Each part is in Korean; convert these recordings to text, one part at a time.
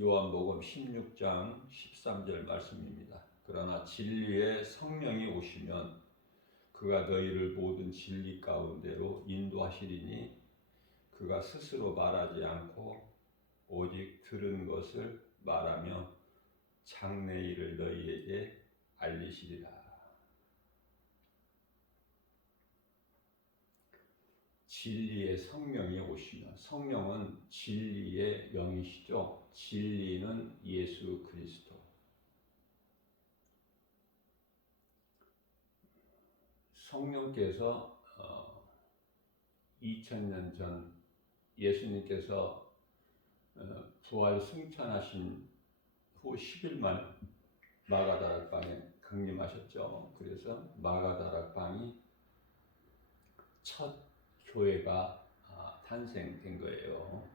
요한복음 16장 13절 말씀입니다. 그러나 진리의 성령이 오시면 그가 너희를 모든 진리 가운데로 인도하시리니 그가 스스로 말하지 않고 오직 들은 것을 말하며 장래 일을 너희에게 알리시리라. 진리의 성령이 오시면, 성령은 진리의 영이시죠. 진리는 예수 그리스도. 성령께서 2000년 전 예수님께서 부활 승천하신 후 10일 만에 마가다락방에 강림하셨죠. 그래서 마가다락방이 첫 교회가 탄생된 거예요.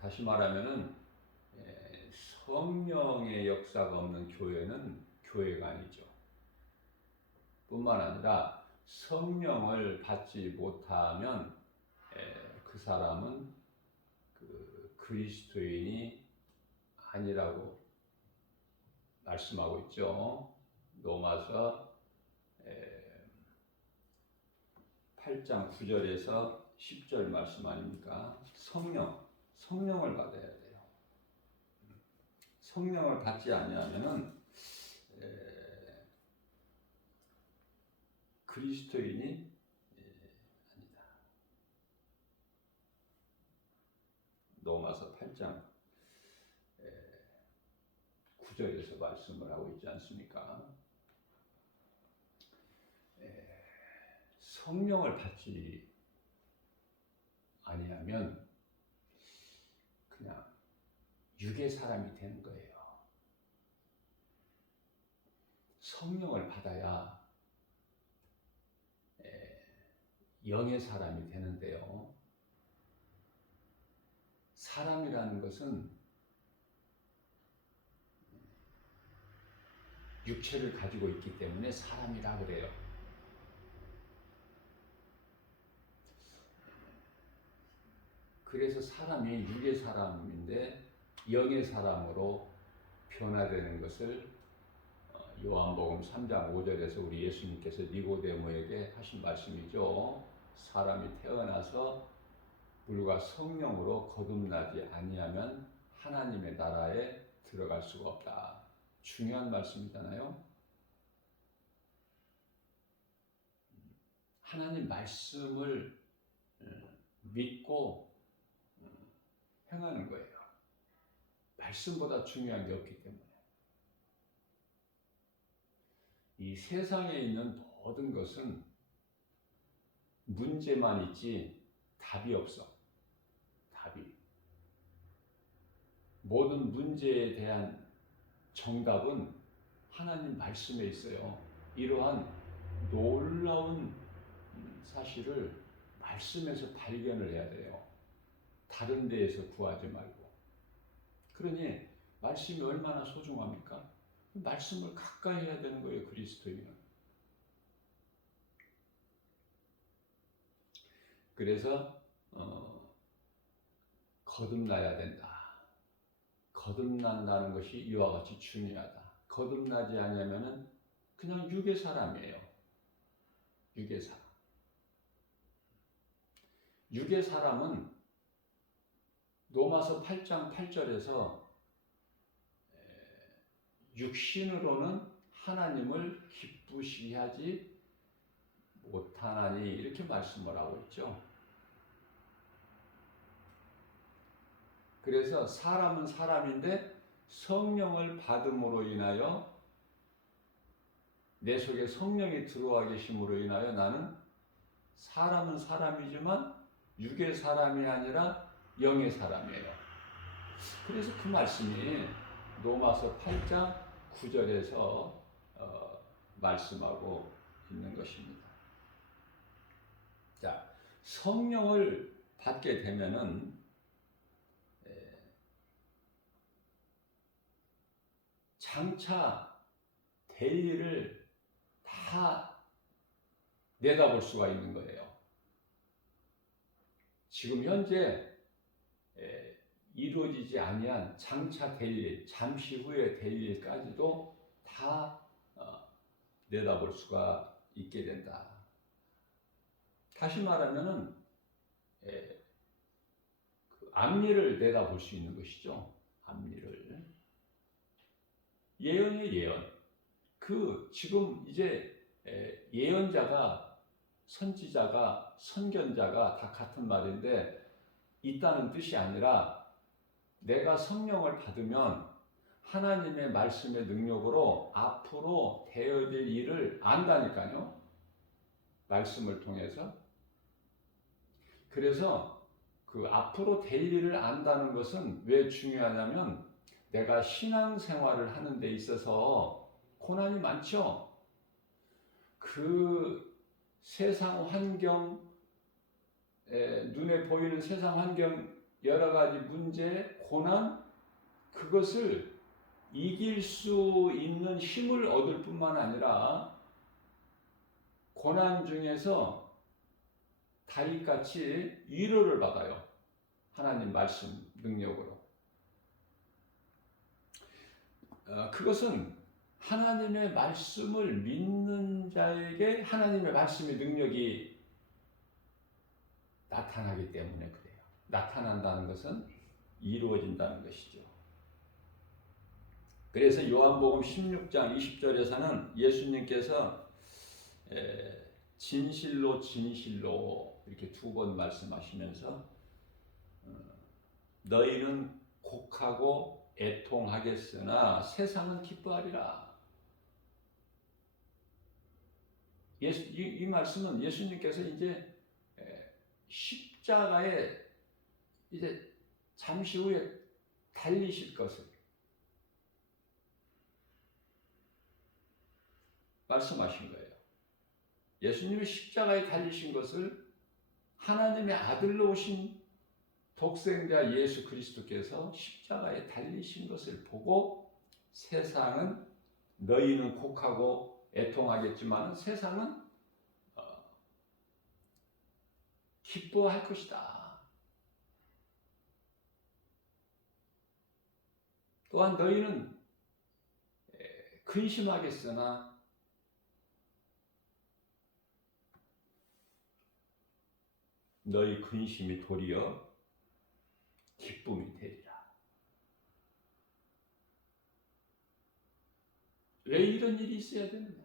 다시 말하면은 성령의 역사가 없는 교회는 교회가 아니죠. 뿐만 아니라 성령을 받지 못하면 그 사람은 그리스도인이 아니라고 말씀하고 있죠. 로마서 8장 9절에서 10절 말씀 아닙니까? 성령을 받아야 돼요. 성령을 받지 아니하면은 그리스도인이 아니다. 로마서 8장 9절에서 말씀을 하고 있지 않습니까? 성령을 받지 아니하면 그냥 육의 사람이 되는 거예요. 성령을 받아야 영의 사람이 되는데요. 사람이라는 것은 육체를 가지고 있기 때문에 사람이라 그래요. 그래서 사람이 육의 사람인데 영의 사람으로 변화되는 것을 요한복음 3장 5절에서 우리 예수님께서 니고데모에게 하신 말씀이죠. 사람이 태어나서 물과 성령으로 거듭나지 아니하면 하나님의 나라에 들어갈 수가 없다. 중요한 말씀이잖아요. 하나님 말씀을 믿고 행하는 거예요. 말씀보다 중요한 게 없기 때문에. 이 세상에 있는 모든 것은 문제만 있지 답이 없어. 답이. 모든 문제에 대한 정답은 하나님 말씀에 있어요. 이러한 놀라운 사실을 말씀에서 발견을 해야 돼요. 다른 데에서 구하지 말고. 그러니 말씀이 얼마나 소중합니까? 말씀을 가까이 해야 되는 거예요, 그리스도인은. 그래서 거듭나야 된다. 거듭난다는 것이 이와 같이 중요하다. 거듭나지 않으면은 그냥 육의 사람이에요. 육의 사람. 육의 사람은 로마서 8장 8절에서 육신으로는 하나님을 기쁘시게 하지 못하나니 이렇게 말씀을 하고 있죠. 그래서 사람은 사람인데 성령을 받음으로 인하여 내 속에 성령이 들어와 계심으로 인하여 나는 사람은 사람이지만 육의 사람이 아니라 영의 사람이에요. 그래서 그 말씀이 로마서 8장 9절에서 말씀하고 있는 것입니다. 자, 성령을 받게 되면은 장차 될 일을 다 내다볼 수가 있는 거예요. 지금 현재 이루어지지 아니한 장차 될 일, 잠시 후에 될 일까지도 다 내다볼 수가 있게 된다. 다시 말하면은 그 앞일을 내다볼 수 있는 것이죠. 앞일을. 예언의 예언. 그 지금 이제 예언자가, 선지자가, 선견자가 다 같은 말인데 있다는 뜻이 아니라 내가 성령을 받으면 하나님의 말씀의 능력으로 앞으로 되어질 일을 안다니까요. 말씀을 통해서. 그래서 그 앞으로 될 일을 안다는 것은 왜 중요하냐면 내가 신앙생활을 하는 데 있어서 고난이 많죠. 그 세상 환경, 눈에 보이는 세상 환경, 여러 가지 문제, 고난, 그것을 이길 수 있는 힘을 얻을 뿐만 아니라 고난 중에서 다윗같이 위로를 받아요. 하나님 말씀 능력으로. 그것은 하나님의 말씀을 믿는 자에게 하나님의 말씀의 능력이 나타나기 때문에 그래요. 나타난다는 것은 이루어진다는 것이죠. 그래서 요한복음 16장 20절에서는 예수님께서 진실로 진실로 이렇게 두 번 말씀하시면서 너희는 곡하고 애통하겠으나 세상은 기뻐하리라. 이 말씀은 예수님께서 이제 십자가에 이제 잠시 후에 달리실 것을 말씀하신 거예요. 예수님이 십자가에 달리신 것을 하나님의 아들로 오신 독생자 예수 그리스도께서 십자가에 달리신 것을 보고 세상은 너희는 곡하고 애통하겠지만 세상은 기뻐할 것이다. 또한 너희는 근심하겠으나 너희 근심이 도리어 기쁨이 되리라. 왜 이런 일이 있어야 되느냐?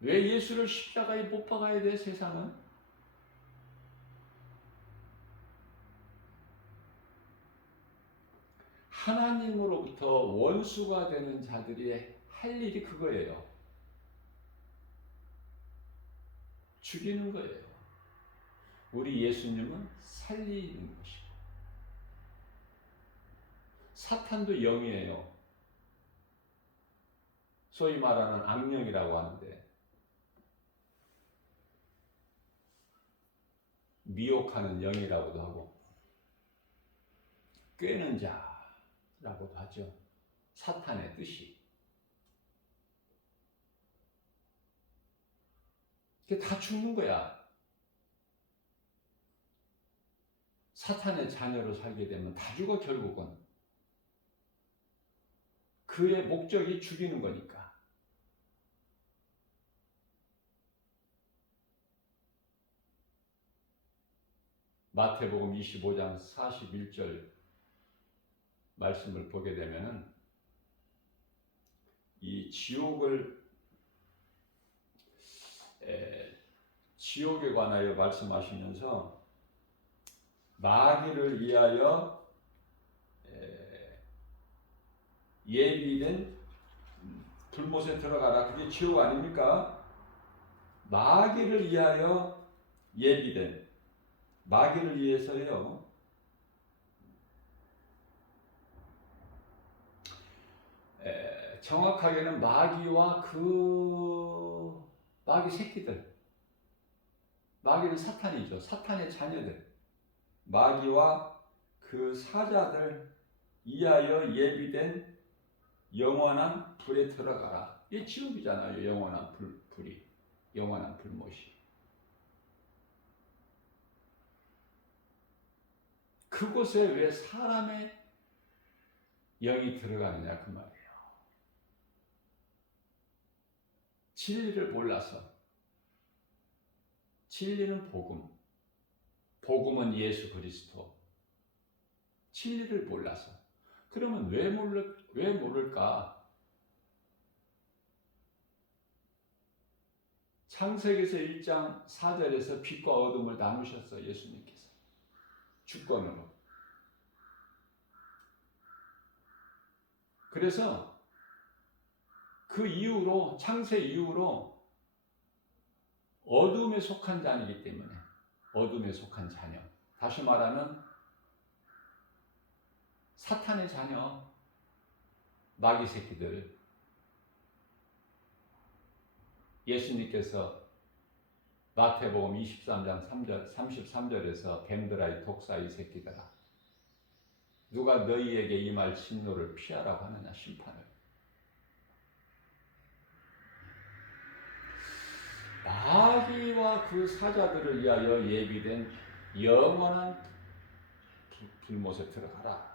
왜 예수를 십자가에 못 박아야 돼, 세상은? 하나님으로부터 원수가 되는 자들이 할 일이 그거예요. 죽이는 거예요. 우리 예수님은 살리는 것이고, 사탄도 영이에요. 소위 말하는 악령이라고 하는데, 미혹하는 영이라고도 하고, 꿰는 자라고도 하죠. 사탄의 뜻이. 그게 다 죽는 거야. 사탄의 자녀로 살게 되면 다 죽어, 결국은. 그의 목적이 죽이는 거니까. 마태복음 25장 41절 말씀을 보게 되면은 이 지옥에 관하여 말씀하시면서 마귀를 위하여 예비된 불못에 들어가라. 그게 지옥 아닙니까? 마귀를 위하여 예비된, 마귀를 위해서요. 정확하게는 마귀와 그 마귀 새끼들, 마귀는 사탄이죠. 사탄의 자녀들, 마귀와 그 사자들 이하여 예비된 영원한 불에 들어가라. 이게 지옥이잖아요. 영원한 불이, 영원한 불못이. 그곳에 왜 사람의 영이 들어가느냐 그 말이에요. 진리를 몰라서. 진리는 복음. 복음은 예수 그리스도. 진리를 몰라서. 그러면 왜 모를까? 창세기에서 1장 4절에서 빛과 어둠을 나누셨어 예수님께서. 주권으로. 그래서 그 이후로 창세 이후로 어둠에 속한 자이기 때문에 어둠에 속한 자녀. 다시 말하면 사탄의 자녀, 마귀 새끼들. 예수님께서 마태복음 23장 33절에서 뱀들아 이 독사 이 새끼들아 누가 너희에게 임할 진노를 피하라고 하느냐 심판을. 마귀와 그 사자들을 위하여 예비된 영원한 불못에 들어가라.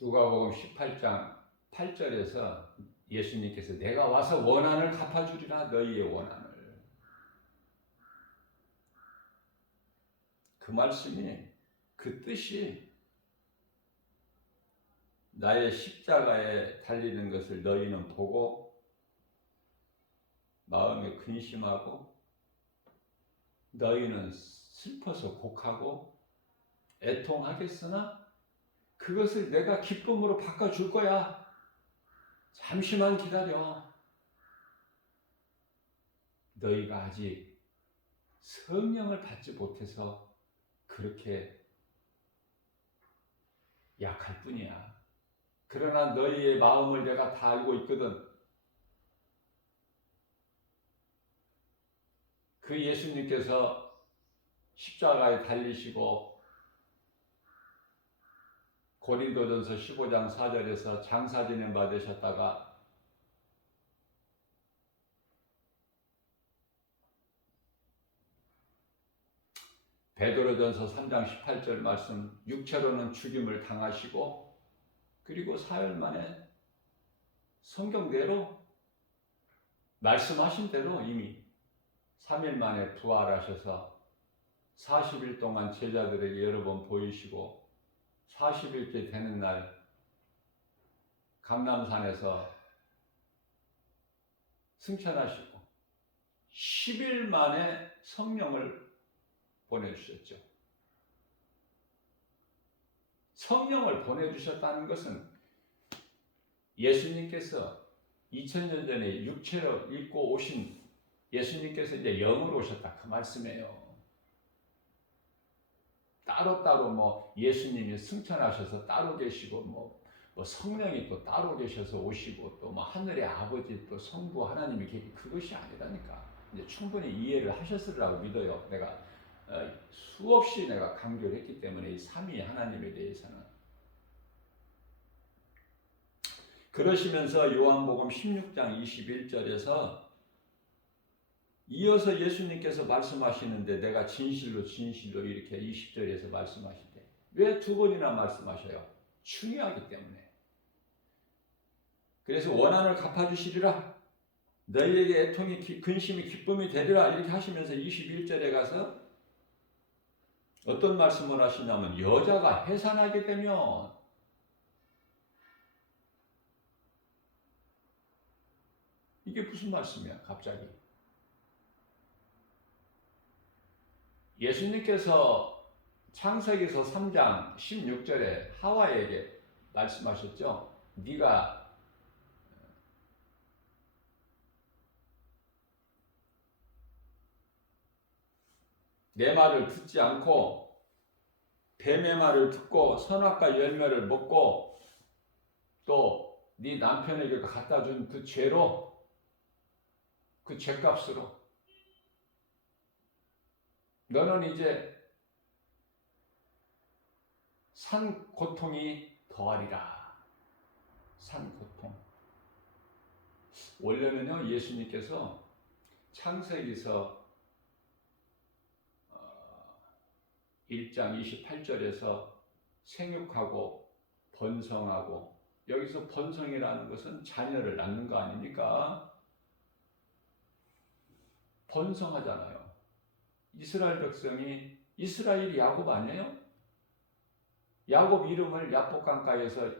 누가복음 18장 8절에서 예수님께서 내가 와서 원한을 갚아주리라 너희의 원한을. 그 말씀이 그 뜻이 나의 십자가에 달리는 것을 너희는 보고 마음에 근심하고 너희는 슬퍼서 곡하고 애통하겠으나 그것을 내가 기쁨으로 바꿔줄 거야. 잠시만 기다려. 너희가 아직 성령을 받지 못해서 그렇게 약할 뿐이야. 그러나 너희의 마음을 내가 다 알고 있거든. 그 예수님께서 십자가에 달리시고 고린도전서 15장 4절에서 장사진행 받으셨다가 베드로전서 3장 18절 말씀 육체로는 죽임을 당하시고 그리고 사흘 만에 성경대로 말씀하신 대로 이미 3일 만에 부활하셔서 40일 동안 제자들에게 여러 번 보이시고 40일째 되는 날 감람산에서 승천하시고 10일 만에 성령을 보내주셨죠. 성령을 보내주셨다는 것은 예수님께서 2000년 전에 육체로 입고 오신 예수님께서 이제 영으로 오셨다 그 말씀이에요. 따로따로 뭐 예수님이 승천하셔서 따로 계시고 뭐 성령이 또 따로 계셔서 오시고 또 뭐 하늘의 아버지 또 성부 하나님이 계시 그것이 아니라니까. 이제 충분히 이해를 하셨으리라고 믿어요. 내가 수없이 내가 강조를 했기 때문에 이 삼위 하나님에 대해서는. 그러시면서 요한복음 16장 21절에서 이어서 예수님께서 말씀하시는데 내가 진실로 이렇게 20절에서 말씀하실 때 왜 두 번이나 말씀하셔요? 중요하기 때문에. 그래서 원한을 갚아주시리라 너희에게 애통이 근심이 기쁨이 되리라 이렇게 하시면서 21절에 가서 어떤 말씀을 하시냐면 여자가 해산하게 되면 이게 무슨 말씀이야 갑자기. 예수님께서 창세기서 3장 16절에 하와에게 말씀하셨죠. 네가 내 말을 듣지 않고 뱀의 말을 듣고 선악과 열매를 먹고 또 네 남편에게 갖다 준 그 죄로 그 죄값으로 너는 이제 산 고통이 더하리라. 산 고통. 원래는요, 예수님께서 창세기서 1장 28절에서 생육하고 번성하고, 여기서 번성이라는 것은 자녀를 낳는 거 아닙니까? 번성하잖아요. 이스라엘 백성이, 이스라엘이 야곱 아니에요? 야곱 이름을 야복강가에서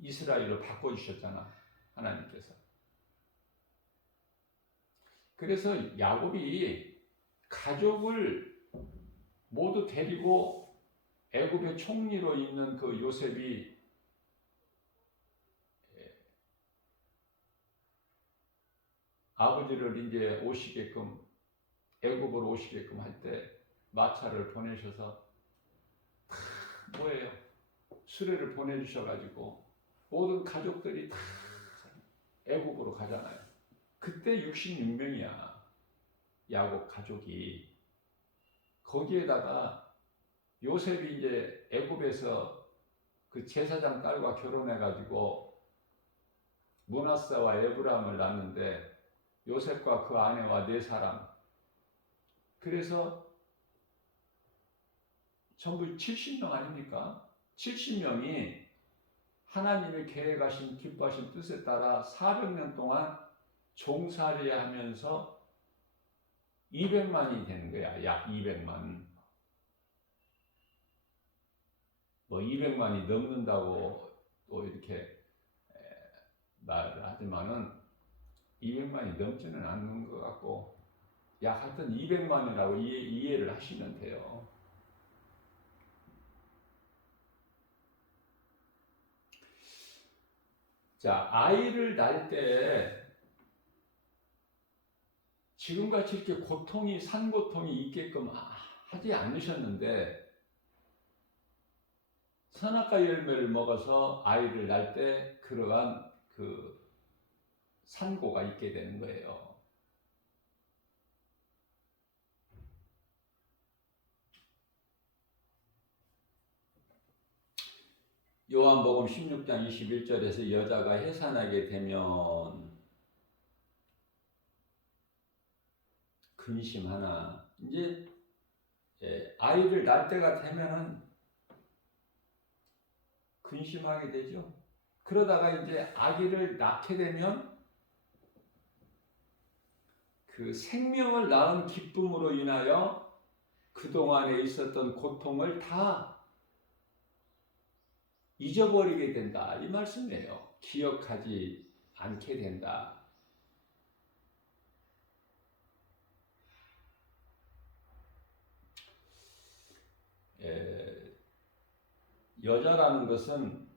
이스라엘로 바꿔주셨잖아, 하나님께서. 그래서 야곱이 가족을 모두 데리고 애굽의 총리로 있는 그 요셉이 아버지를 이제 오시게끔, 애굽으로 오시게끔 할 때 마차를 보내셔서 뭐예요? 수레를 보내주셔가지고 모든 가족들이 다 애굽으로 가잖아요. 그때 66명이야, 야곱 가족이. 거기에다가 요셉이 이제 애굽에서 그 제사장 딸과 결혼해가지고 므낫세와 에브라임을 낳는데, 요셉과 그 아내와 4사람, 그래서 전부 70명 아닙니까? 70명이 하나님의 계획하신 기뻐하신 뜻에 따라 400년 동안 종살이하면서 200만이 되는 거야. 약 200만. 뭐 200만이 넘는다고 또 이렇게 말을 하지만은 200만이 넘지는 않는 것 같고, 약 하여튼 200만이라고 이해를 하시면 돼요. 자, 아이를 낳을 때 지금같이 이렇게 고통이, 산고통이 있게끔 하지 않으셨는데, 선악과 열매를 먹어서 아이를 낳을 때 그러한 그 산고가 있게 되는 거예요. 요한복음 16장 21절에서 여자가 해산하게 되면 근심하나, 이제 아이를 낳을 때가 되면은 근심하게 되죠. 그러다가 이제 아기를 낳게 되면 그 생명을 낳은 기쁨으로 인하여 그동안에 있었던 고통을 다 잊어버리게 된다, 이 말씀이에요. 기억하지 않게 된다. 여자라는 것은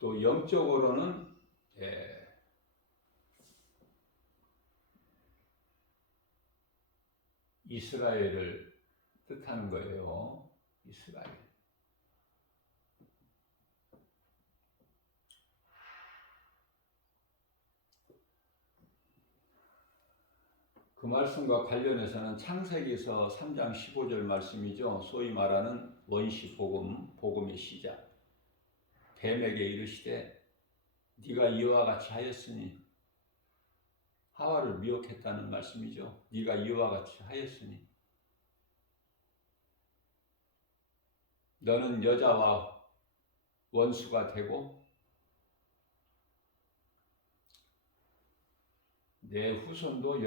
또 영적으로는 이스라엘을 뜻하는 거예요. 이스라엘. 그 말씀과 관련해서는 창세기서 3장 15절 말씀이죠. 소위 말하는 원시 복음, 복음의 시작. 뱀에게 이르시되 네가 이와 같이 하였으니, 하와를 미혹했다는 말씀이죠. 네가 이와 같이 하였으니 너는 여자와 원수가 되고 내 후손도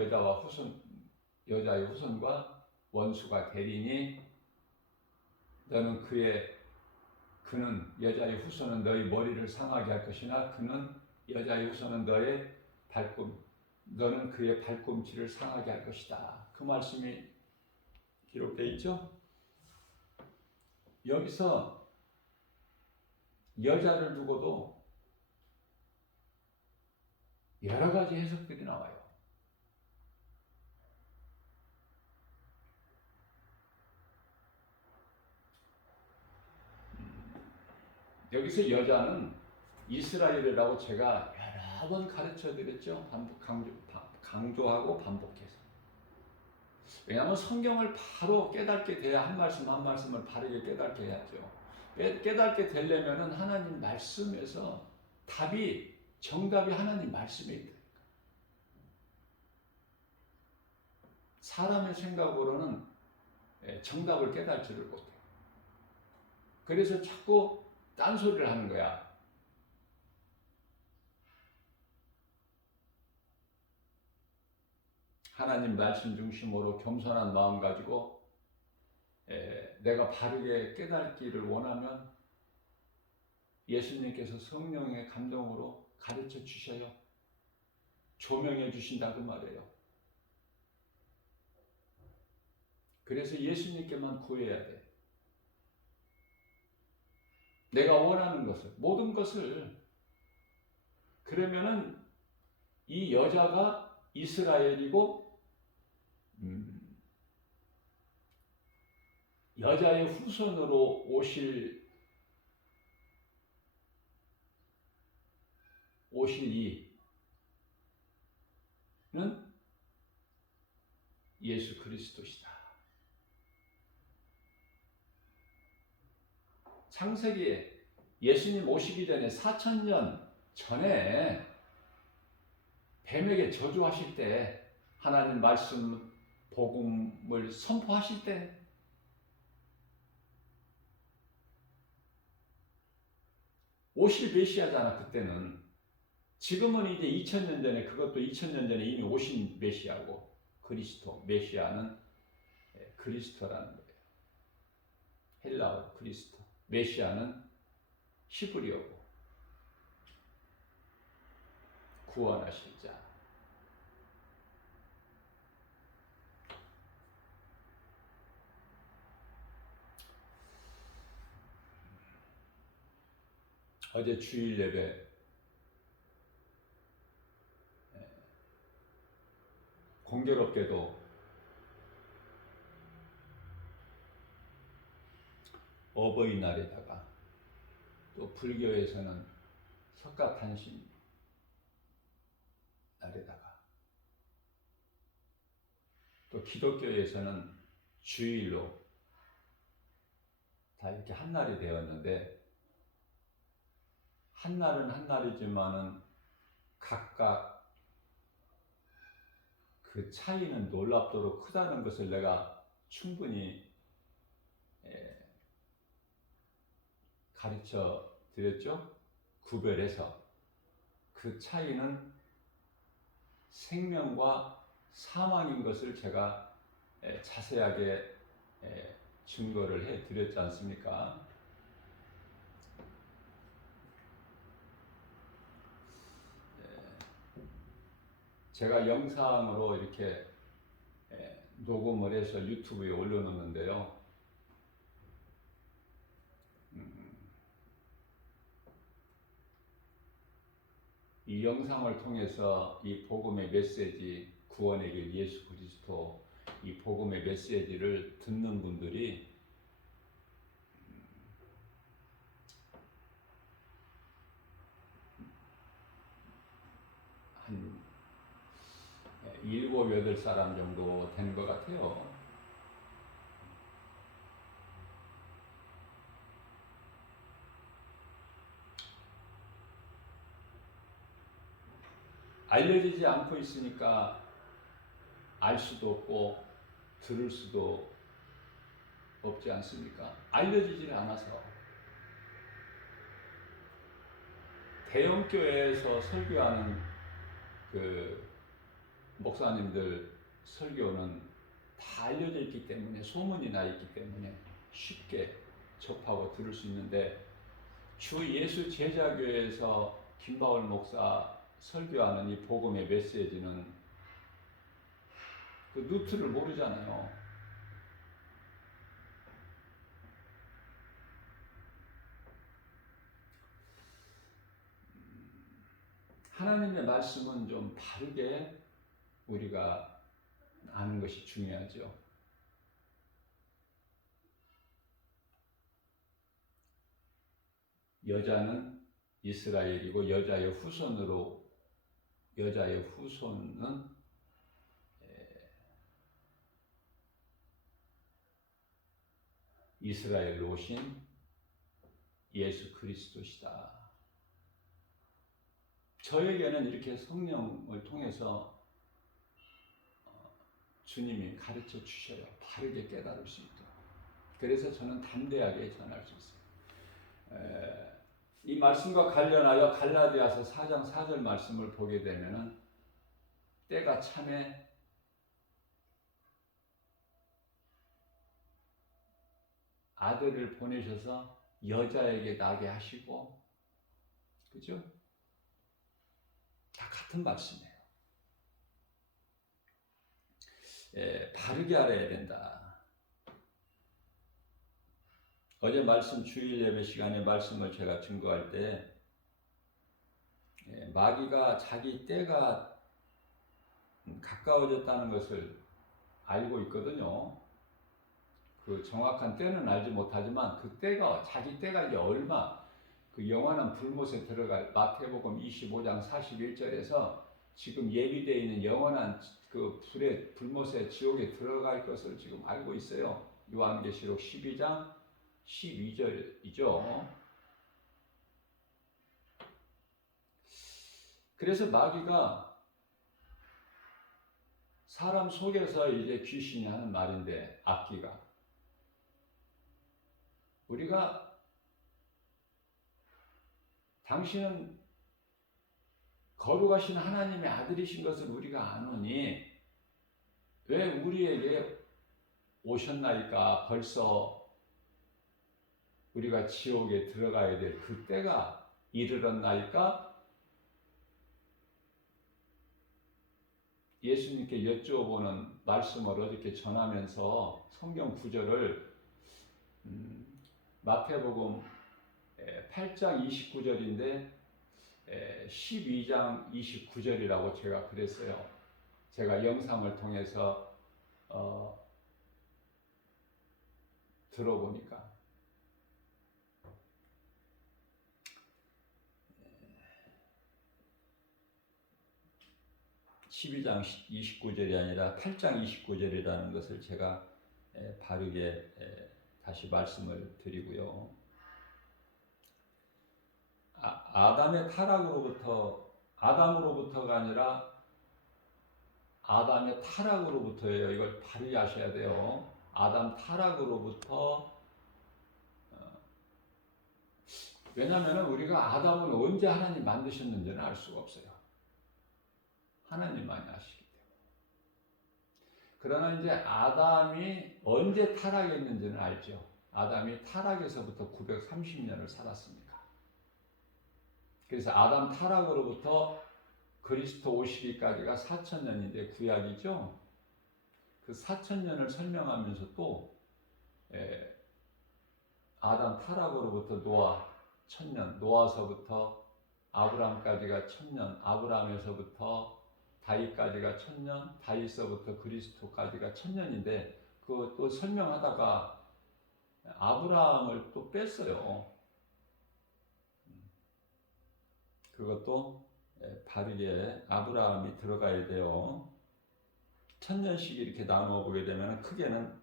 여자의 후손과 원수가 되리니, 너는 그는 여자의 후손은 너희 머리를 상하게 할 것이나 그는 여자의 후손은 너는 그의 발꿈치를 상하게 할 것이다. 그 말씀이 기록되어 있죠. 여기서 여자를 두고도 여러 가지 해석들이 나와요. 여기서 여자는 이스라엘이라고 제가 여러 번 가르쳐 드렸죠. 강조하고 반복해서. 왜냐하면 성경을 바로 깨닫게 돼야 한 말씀 한 말씀을 바르게 깨닫게 해야죠. 깨닫게 되려면은 하나님 말씀에서 정답이 하나님 말씀에 있다. 사람의 생각으로는 정답을 깨닫지를 못해요. 그래서 자꾸 딴소리를 하는 거야. 하나님 말씀 중심으로 겸손한 마음 가지고 내가 바르게 깨닫기를 원하면 예수님께서 성령의 감동으로 가르쳐 주셔요. 조명해 주신다고 말해요. 그래서 예수님께만 구해야 돼. 내가 원하는 것을, 모든 것을. 그러면은 이 여자가 이스라엘이고 여자의 후손으로 오실 이는 예수 그리스도시다. 창세기에 예수님 오시기 전에 4,000년 전에 뱀에게 저주하실 때 하나님 말씀 복음을 선포하실 때 오실 메시아잖아. 그때는. 지금은 이제 2000년 전에, 그것도 2000년 전에 이미 오신 메시아고, 그리스도, 메시아는 그리스도라는 거예요. 헬라어 그리스도, 메시아는 히브리어고 구원하실 자. 어제 주일 예배 공교롭게도 어버이날에다가 또 불교에서는 석가탄신 날에다가 또 기독교에서는 주일로 다 이렇게 한 날이 되었는데, 한 날은 한 날이지만은 각각 그 차이는 놀랍도록 크다는 것을 내가 충분히 가르쳐 드렸죠. 구별해서 그 차이는 생명과 사망인 것을 제가 자세하게 증거를 해 드렸지 않습니까? 제가 영상으로 이렇게 녹음을 해서 유튜브에 올려놓는데요. 이 영상을 통해서 이 복음의 메시지, 구원의 길 예수 그리스도, 이 복음의 메시지를 듣는 분들이 한 7, 8사람 정도 되는 것 같아요. 알려지지 않고 있으니까 알 수도 없고 들을 수도 없지 않습니까? 알려지질 않아서. 대형교회에서 설교하는 그 목사님들 설교는 다 알려져 있기 때문에, 소문이 나 있기 때문에 쉽게 접하고 들을 수 있는데, 주 예수 제자교회에서 김바울 목사 설교하는 이 복음의 메시지는 그 루트를 모르잖아요. 하나님의 말씀은 좀 바르게 우리가 아는 것이 중요하죠. 여자는 이스라엘이고 여자의 후손은 이스라엘로 오신 예수 그리스도시다. 저에게는 이렇게 성령을 통해서 주님이 가르쳐 주셔요. 바르게 깨달을 수 있도록. 그래서 저는 담대하게 전할 수 있어요. 이 말씀과 관련하여 갈라디아서 4장 4절 말씀을 보게 되면은 때가 참에 아들을 보내셔서 여자에게 나게 하시고, 그죠? 다 같은 말씀이에요. 바르게 알아야 된다. 어제 말씀 주일 예배 시간에 말씀을 제가 증거할 때 마귀가 자기 때가 가까워졌다는 것을 알고 있거든요. 그 정확한 때는 알지 못하지만 그 때가, 자기 때가 이제 얼마, 그 영원한 불못에 들어갈 마태복음 25장 41절에서 지금 예비되어 있는 영원한 그 불의 불못에 지옥에 들어갈 것을 지금 알고 있어요. 요한계시록 12장 12절이죠. 그래서 마귀가 사람 속에서 이제 귀신이 하는 말인데, 악기가 우리가 당신은 거룩하신 하나님의 아들이신 것을 우리가 아노니 왜 우리에게 오셨나이까? 벌써 우리가 지옥에 들어가야 될 그 때가 이르렀나이까? 예수님께 여쭈어보는 말씀을 어저께 전하면서 성경 구절을 마태복음 8장 29절인데 12장 29절이라고 제가 그랬어요. 제가 영상을 통해서 들어보니까 12장 29절이 아니라 8장 29절이라는 것을 제가 바르게 다시 말씀을 드리고요. 아담의 아담으로부터가 아니라 아담의 타락으로부터예요. 이걸 바르게 아셔야 돼요. 아담 타락으로부터. 왜냐하면 우리가 아담을 언제 하나님 만드셨는지는 알 수가 없어요. 하나님만이 아시기 때문에. 그러나 이제 아담이 언제 타락했는지는 알죠. 아담이 타락에서부터 930년을 살았습니다. 그래서 아담 타락으로부터 그리스도 오시기까지가 4000년인데 구약이죠. 그 4000년을 설명하면서 또 아담 타락으로부터 노아 1000년, 노아서부터 아브라함까지가 1000년, 아브라함에서부터 다윗까지가 1000년, 다윗서부터 그리스도까지가 1000년인데 그것도 설명하다가 아브라함을 또 뺐어요. 그것도 바르게 아브라함이 들어가야 돼요. 1000년씩 이렇게 나누어 보게 되면 크게는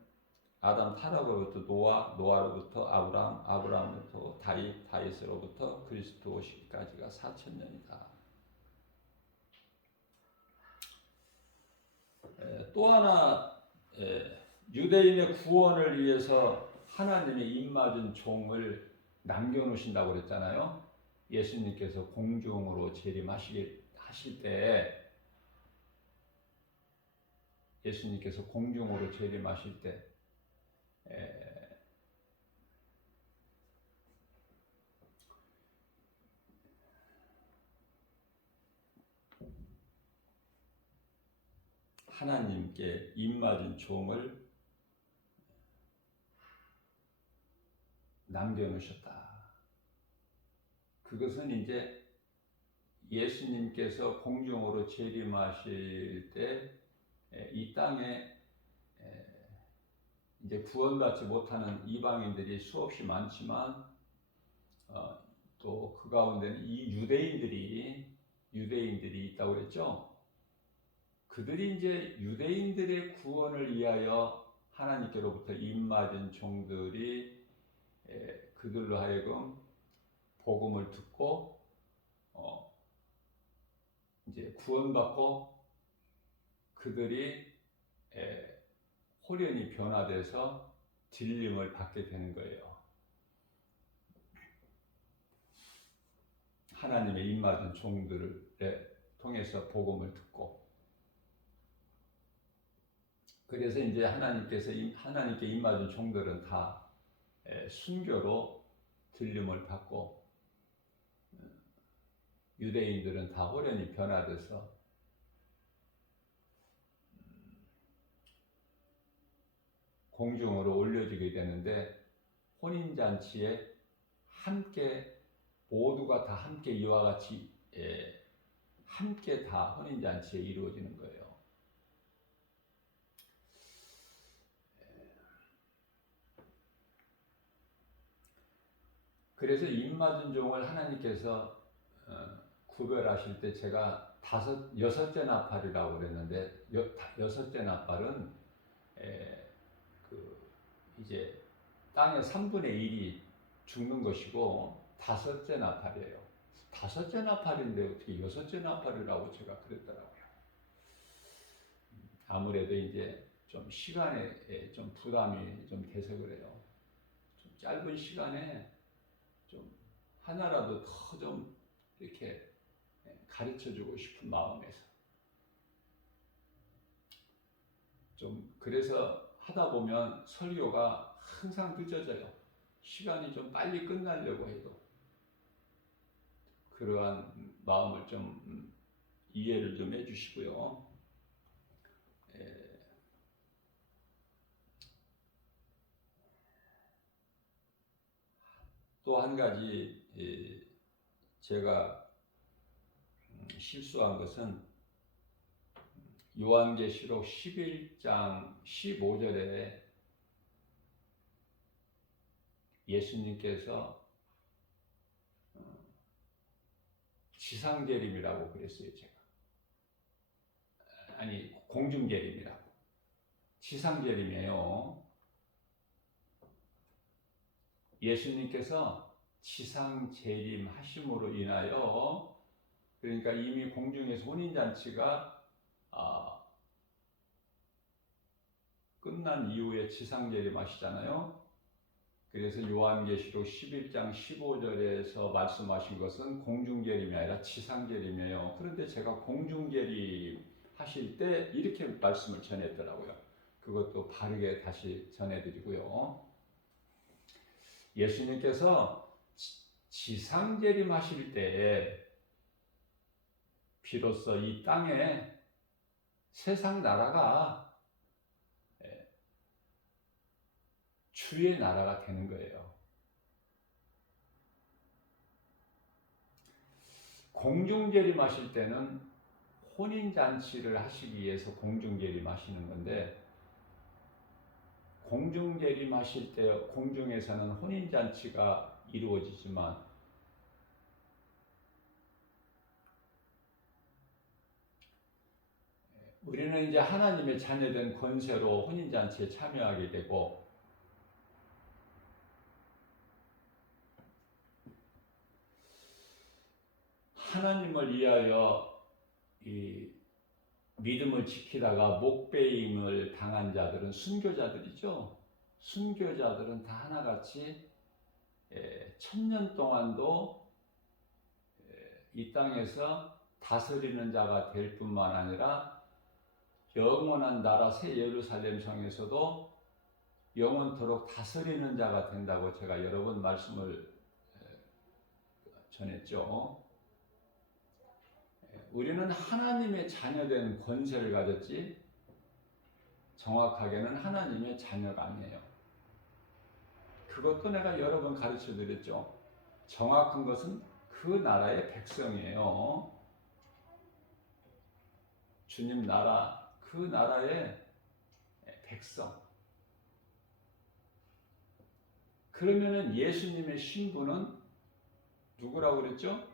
아담 타락으로부터 노아, 노아로부터 아브라함, 아브라함부터 다윗, 다윗으로부터 그리스도 오시기까지가 4000년이다. 또 하나 유대인의 구원을 위해서 하나님의 입맞은 종을 남겨놓으신다고 그랬잖아요. 예수님께서 공중으로 하실 때 예수님께서 공중으로 재림하실 때 하나님께 입맞은 종을 남겨놓으셨다. 그것은 이제 예수님께서 공중으로 재림하실 때 이 땅에 이제 구원받지 못하는 이방인들이 수없이 많지만 또 그 가운데는 이 유대인들이 있다고 그랬죠. 그들이 이제 유대인들의 구원을 위하여 하나님께로부터 입맞은 종들이 그들로 하여금 복음을 듣고 이제 구원받고 그들이 홀연히 변화돼서 들림을 받게 되는 거예요. 하나님의 입맞은 종들을 통해서 복음을 듣고, 그래서 이제 하나님께 입맞은 종들은 다 순교로 들림을 받고, 유대인들은 다 홀연히 변화돼서 공중으로 올려지게 되는데, 혼인잔치에 함께 모두가 다 함께 이와 같이 함께 다 혼인잔치에 이루어지는 거예요. 그래서 입맞은 종을 하나님께서 구별하실 때 제가 여섯째 나팔이라고 그랬는데, 여섯째 나팔은 이제 땅의 3분의 1이 죽는 것이고, 다섯째 나팔이에요. 다섯째 나팔인데 어떻게 여섯째 나팔이라고 제가 그랬더라고요. 아무래도 이제 좀 시간에 좀 부담이 좀 돼서 그래요. 좀 짧은 시간에 좀 하나라도 더 좀 이렇게 가르쳐 주고 싶은 마음에서 좀, 그래서 하다 보면 설교가 항상 늦어져요. 시간이 좀 빨리 끝나려고 해도. 그러한 마음을 좀 이해를 좀 해주시고요. 또 한 가지 제가 실수한 것은 요한계시록 11장 15절에 예수님께서 지상재림이라고 그랬어요. 제가 아니, 공중재림이라고. 지상재림이에요. 예수님께서 지상재림하심으로 인하여, 그러니까 이미 공중에서 혼인잔치가 끝난 이후에 지상재림하시잖아요. 그래서 요한계시록 11장 15절에서 말씀하신 것은 공중재림이 아니라 지상재림이에요. 그런데 제가 공중재림 하실 때 이렇게 말씀을 전했더라고요. 그것도 바르게 다시 전해드리고요. 예수님께서 지상재림 하실 때에 비로소 이 땅에 세상 나라가 주의 나라가 되는 거예요. 공중재림 하실 때는 혼인잔치를 하시기 위해서 공중재림 하시는 건데, 공중재림 하실 때 공중에서는 혼인잔치가 이루어지지만 우리는 이제 하나님의 자녀된 권세로 혼인잔치에 참여하게 되고, 하나님을 위하여 이 믿음을 지키다가 목배임을 당한 자들은 순교자들이죠. 순교자들은 다 하나같이 1000년 동안도 이 땅에서 다스리는 자가 될 뿐만 아니라 영원한 나라 새 예루살렘 성에서도 영원토록 다스리는 자가 된다고 제가 여러 번 말씀을 전했죠. 우리는 하나님의 자녀된 권세를 가졌지, 정확하게는 하나님의 자녀가 아니에요. 그것도 내가 여러 번 가르쳐 드렸죠. 정확한 것은 그 나라의 백성이에요. 주님 나라, 그 나라의 백성. 그러면은 예수님의 신부는 누구라고 그랬죠?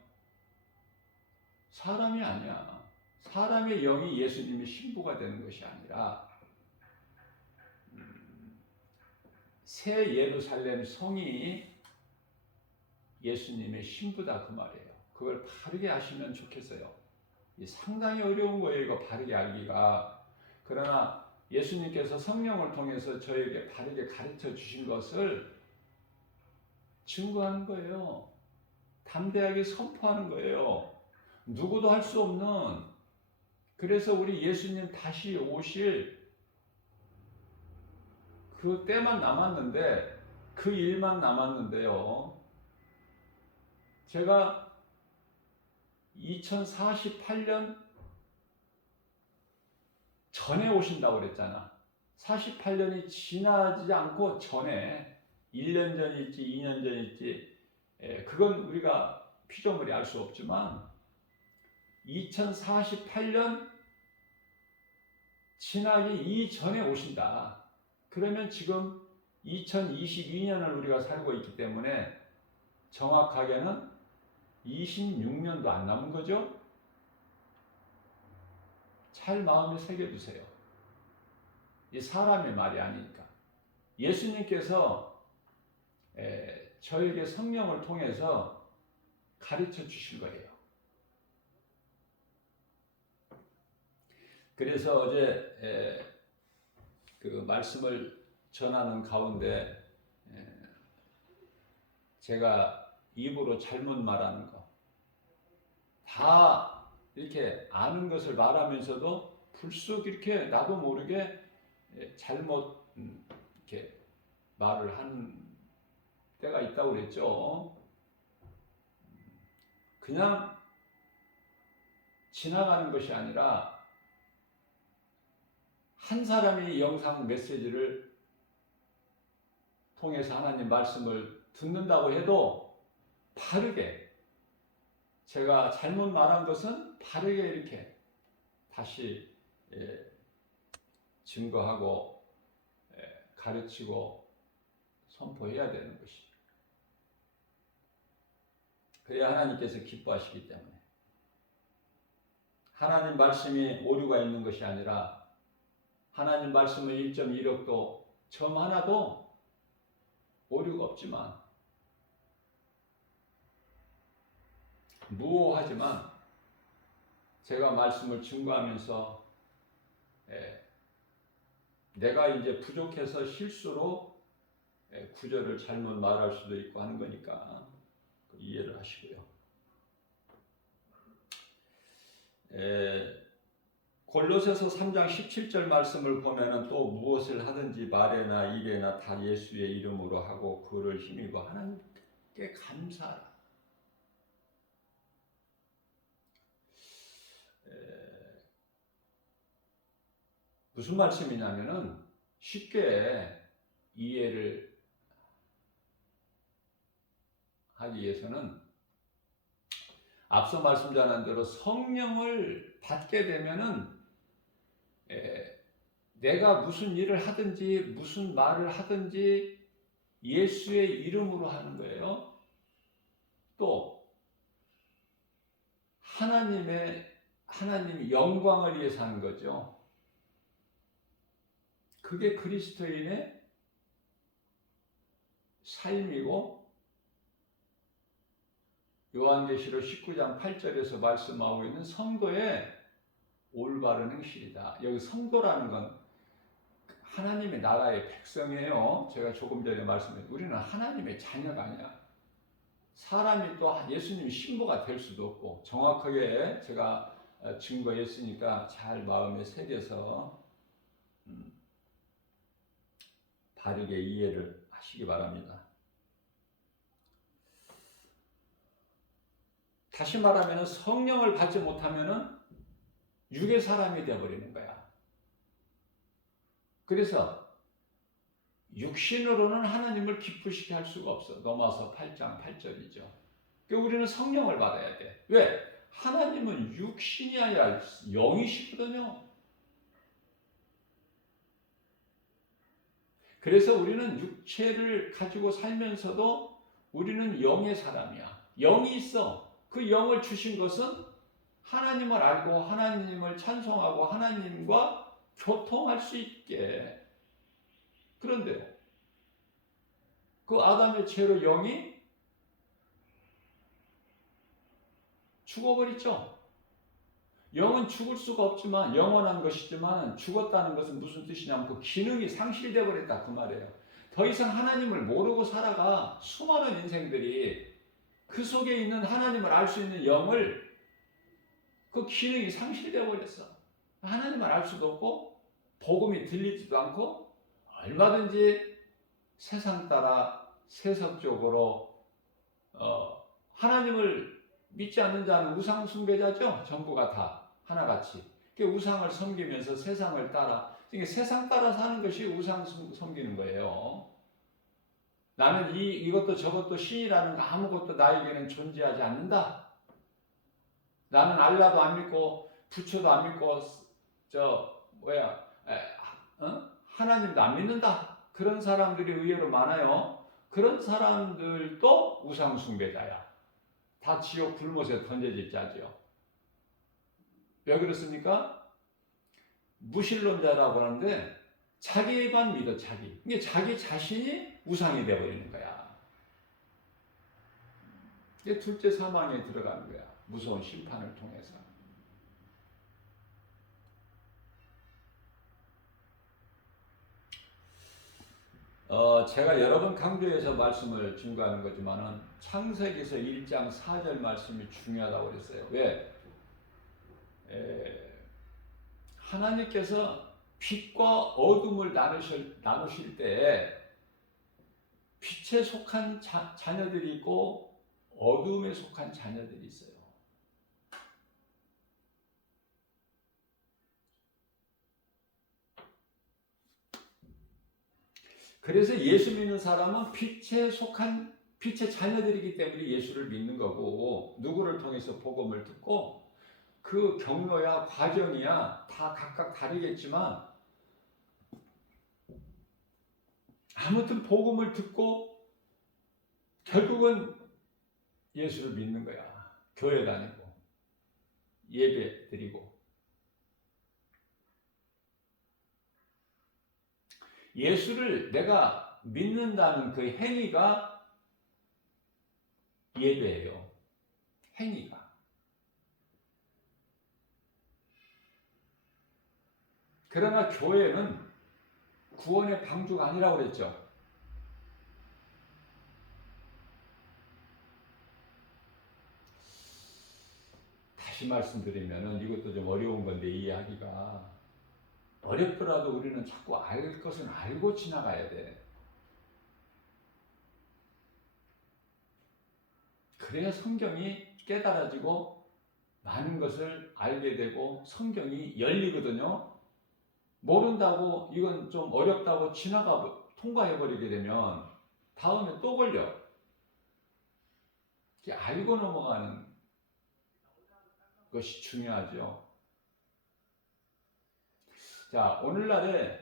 사람이 아니야. 사람의 영이 예수님의 신부가 되는 것이 아니라 새 예루살렘 성이 예수님의 신부다 그 말이에요. 그걸 바르게 아시면 좋겠어요. 상당히 어려운 거예요. 이거 바르게 알기가. 그러나 예수님께서 성령을 통해서 저에게 바르게 가르쳐 주신 것을 증거하는 거예요. 담대하게 선포하는 거예요. 누구도 할 수 없는. 그래서 우리 예수님 다시 오실 그 때만 남았는데, 그 일만 남았는데요. 제가 2048년 전에 오신다고 그랬잖아. 48년이 지나지 않고 전에 1년 전일지 2년 전일지 그건 우리가 피조물이 알 수 없지만 2048년 지나기 이전에 오신다. 그러면 지금 2022년을 우리가 살고 있기 때문에 정확하게는 26년도 안 남은 거죠. 잘 마음에 새겨두세요. 이 사람의 말이 아니니까. 예수님께서 저에게 성령을 통해서 가르쳐 주신 거예요. 그래서 어제 그 말씀을 전하는 가운데 제가 입으로 잘못 말하는 거, 다 이렇게 아는 것을 말하면서도 불쑥 이렇게 나도 모르게 잘못 이렇게 말을 하는 때가 있다고 그랬죠. 그냥 지나가는 것이 아니라 한 사람이 영상 메시지를 통해서 하나님 말씀을 듣는다고 해도 바르게, 제가 잘못 말한 것은 바르게 이렇게 다시 증거하고 가르치고 선포해야 되는 것이. 그래야 하나님께서 기뻐하시기 때문에. 하나님 말씀이 오류가 있는 것이 아니라 하나님 말씀은 1.1억도 점 하나도 오류가 없지만 무오하지만 제가 말씀을 증거하면서 내가 이제 부족해서 실수로 구절을 잘못 말할 수도 있고 하는 거니까 이해를 하시고요. 골로새서 3장 17절 말씀을 보면은 또 무엇을 하든지 말에나 일에나 다 예수의 이름으로 하고 그를 힘입어 하나님께 감사하라. 무슨 말씀이냐면은 쉽게 이해를 하기 위해서는 앞서 말씀드린 대로 성령을 받게 되면은 내가 무슨 일을 하든지 무슨 말을 하든지 예수의 이름으로 하는 거예요. 또 하나님 영광을 위해서 하는 거죠. 그게 그리스도인의 삶이고 요한계시록 19장 8절에서 말씀하고 있는 성도의 올바른 행실이다. 여기 성도라는 건 하나님의 나라의 백성이에요. 제가 조금 전에 말씀드린 우리는 하나님의 자녀가 아니야. 사람이 또 예수님 신부가 될 수도 없고, 정확하게 제가 증거했으니까 잘 마음에 새겨서 바르게 이해를 하시기 바랍니다. 다시 말하면 성령을 받지 못하면 육의 사람이 되어버리는 거야. 그래서 육신으로는 하나님을 기쁘시게 할 수가 없어. 로마서 8장 8절이죠. 그러니까 우리는 성령을 받아야 돼. 왜? 하나님은 육신이 아니라 영이시거든요. 그래서 우리는 육체를 가지고 살면서도 우리는 영의 사람이야. 영이 있어. 그 영을 주신 것은 하나님을 알고 하나님을 찬송하고 하나님과 교통할 수 있게. 그런데 그 아담의 죄로 영이 죽어버렸죠. 영은 죽을 수가 없지만, 영원한 것이지만 죽었다는 것은 무슨 뜻이냐면 그 기능이 상실되어 버렸다 그 말이에요. 더 이상 하나님을 모르고 살아가 수많은 인생들이 그 속에 있는 하나님을 알 수 있는 영을, 그 기능이 상실되어 버렸어. 하나님을 알 수도 없고 복음이 들리지도 않고 얼마든지 세상 따라 세속적으로 하나님을 믿지 않는 자는 우상 숭배자죠. 전부가 다 하나같이. 우상을 섬기면서 세상을 따라, 그러니까 세상 따라 사는 것이 우상 섬기는 거예요. 나는 이것도 저것도 신이라는 거 아무것도 나에게는 존재하지 않는다. 나는 알라도 안 믿고 부처도 안 믿고 하나님도 안 믿는다. 그런 사람들이 의외로 많아요. 그런 사람들도 우상 숭배자야. 다 지옥 불못에 던져질 자죠. 왜 그렇습니까? 무신론자라고 하는데 자기만 믿어, 자기. 이게 자기 자신이 우상이 되어버리는 거야. 이게 둘째 사망에 들어가는 거야. 무서운 심판을 통해서. 제가 여러 번 강조해서 말씀을 증거하는 거지만은 창세기에서 1장 4절 말씀이 중요하다고 그랬어요. 왜? 하나님께서 빛과 어둠을 나누실 때 빛에 속한 자녀들이 있고 어둠에 속한 자녀들이 있어요. 그래서 예수 믿는 사람은 빛에 속한 빛의 자녀들이기 때문에 예수를 믿는 거고, 누구를 통해서 복음을 듣고 그 경로야 과정이야 다 각각 다르겠지만 아무튼 복음을 듣고 결국은 예수를 믿는 거야. 교회 다니고 예배 드리고. 예수를 내가 믿는다는 그 행위가 예배예요. 행위가. 그러나 교회는 구원의 방주가 아니라고 그랬죠. 다시 말씀드리면 이것도 좀 어려운 건데, 이해하기가 어렵더라도 우리는 자꾸 알 것은 알고 지나가야 돼. 그래야 성경이 깨달아지고 많은 것을 알게 되고 성경이 열리거든요. 모른다고, 이건 좀 어렵다고 통과해버리게 되면 다음에 또 걸려. 알고 넘어가는 것이 중요하죠. 자, 오늘날에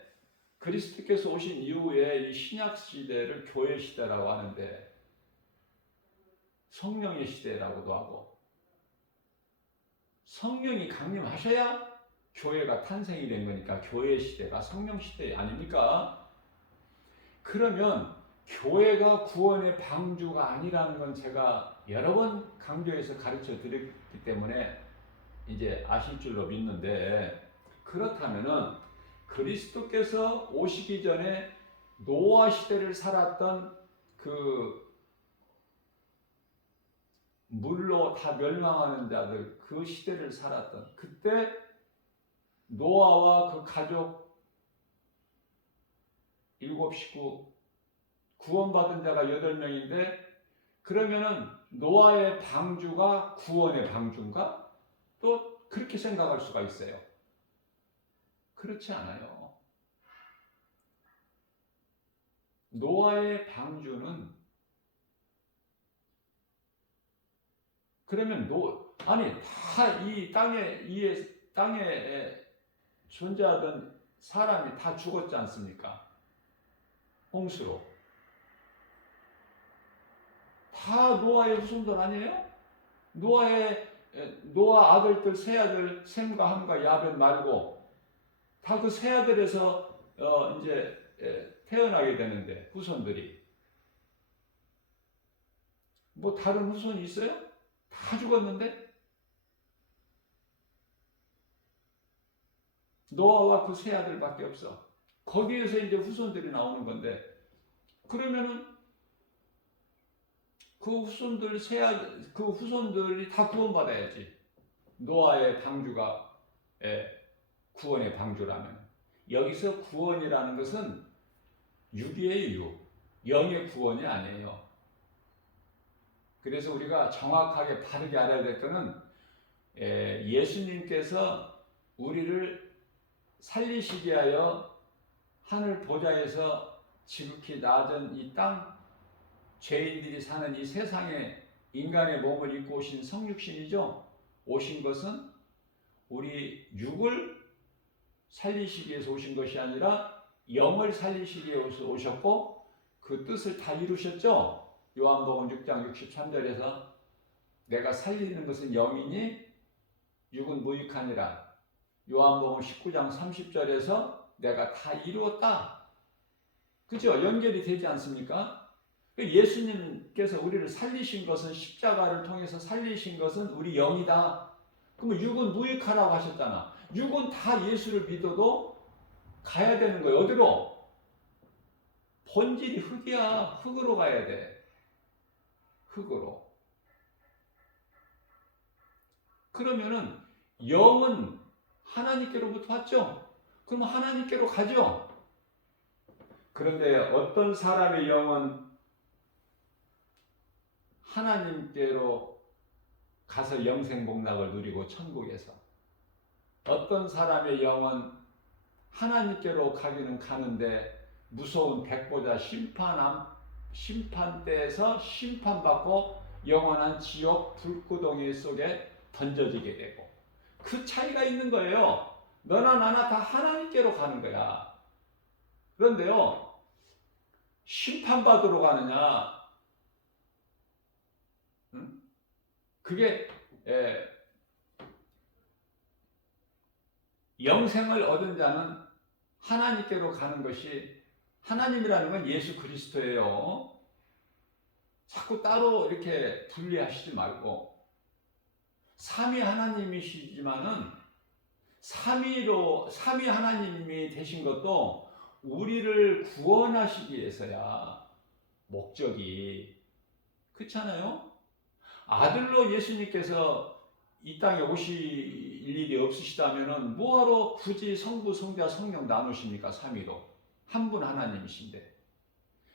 그리스도께서 오신 이후에 이 신약 시대를 교회 시대라고 하는데, 성령의 시대라고도 하고, 성령이 강림하셔야 교회가 탄생이 된 거니까 교회 시대가 성령 시대 아닙니까? 그러면 교회가 구원의 방주가 아니라는 건 제가 여러 번 강조해서 가르쳐 드렸기 때문에 이제 아실 줄로 믿는데, 그렇다면은 그리스도께서 오시기 전에 노아 시대를 살았던 그 물로 다 멸망하는 자들, 그 시대를 살았던 그때 노아와 그 가족 7식구 구원받은 자가 8명인데, 그러면은 노아의 방주가 구원의 방주인가? 또 그렇게 생각할 수가 있어요. 그렇지 않아요. 노아의 방주는, 그러면 다 이 땅에 존재하던 사람이 다 죽었지 않습니까? 홍수로. 다 노아의 후손들 아니에요? 노아 아들들, 세 아들, 셈과 함과 야벳 말고 다 그 세 아들에서 이제 태어나게 되는데, 후손들이. 뭐 다른 후손이 있어요? 다 죽었는데? 노아와 그 세 아들밖에 없어. 거기에서 이제 후손들이 나오는 건데, 그러면은 그 후손들이 다 구원받아야지. 노아의 방주가 구원의 방주라면. 여기서 구원이라는 것은 육이에요, 육. 영의 구원이 아니에요. 그래서 우리가 정확하게 바르게 알아야 될 것은 예수님께서 우리를 살리시기 위하여 하늘 보좌에서 지극히 낮은 이 땅, 죄인들이 사는 이 세상에 인간의 몸을 입고 오신 성육신이죠. 오신 것은 우리 육을 살리시기 위해서 오신 것이 아니라 영을 살리시기 위해서 오셨고, 그 뜻을 다 이루셨죠. 요한복음 6장 63절에서 내가 살리는 것은 영이니 육은 무익하니라. 요한복음 19장 30절에서 내가 다 이루었다. 그죠? 연결이 되지 않습니까? 예수님께서 우리를 살리신 것은, 십자가를 통해서 살리신 것은 우리 영이다. 그러면 육은 무익하라고 하셨잖아. 육은 다 예수를 믿어도 가야 되는 거예요. 어디로? 본질이 흙이야. 흙으로 가야 돼. 흙으로. 그러면은 영은 하나님께로부터 왔죠. 그럼 하나님께로 가죠. 그런데 어떤 사람의 영은 하나님께로 가서 영생복락을 누리고 천국에서, 어떤 사람의 영은 하나님께로 가기는 가는데 무서운 백보자 심판대에서 심판받고 영원한 지옥 불구덩이 속에 던져지게 되고, 그 차이가 있는 거예요. 너나 나나 다 하나님께로 가는 거야. 그런데요, 심판받으러 가느냐, 그게 영생을 얻은 자는 하나님께로 가는 것이, 하나님이라는 건 예수 그리스도예요. 자꾸 따로 이렇게 분리하시지 말고, 삼위 하나님이시지만은 삼위 하나님이 되신 것도 우리를 구원하시기 위해서야. 목적이 그렇잖아요. 아들로 예수님께서 이 땅에 오실 일이 없으시다면은 뭐하러 굳이 성부, 성자, 성령 나누십니까? 삼위로 한 분 하나님이신데.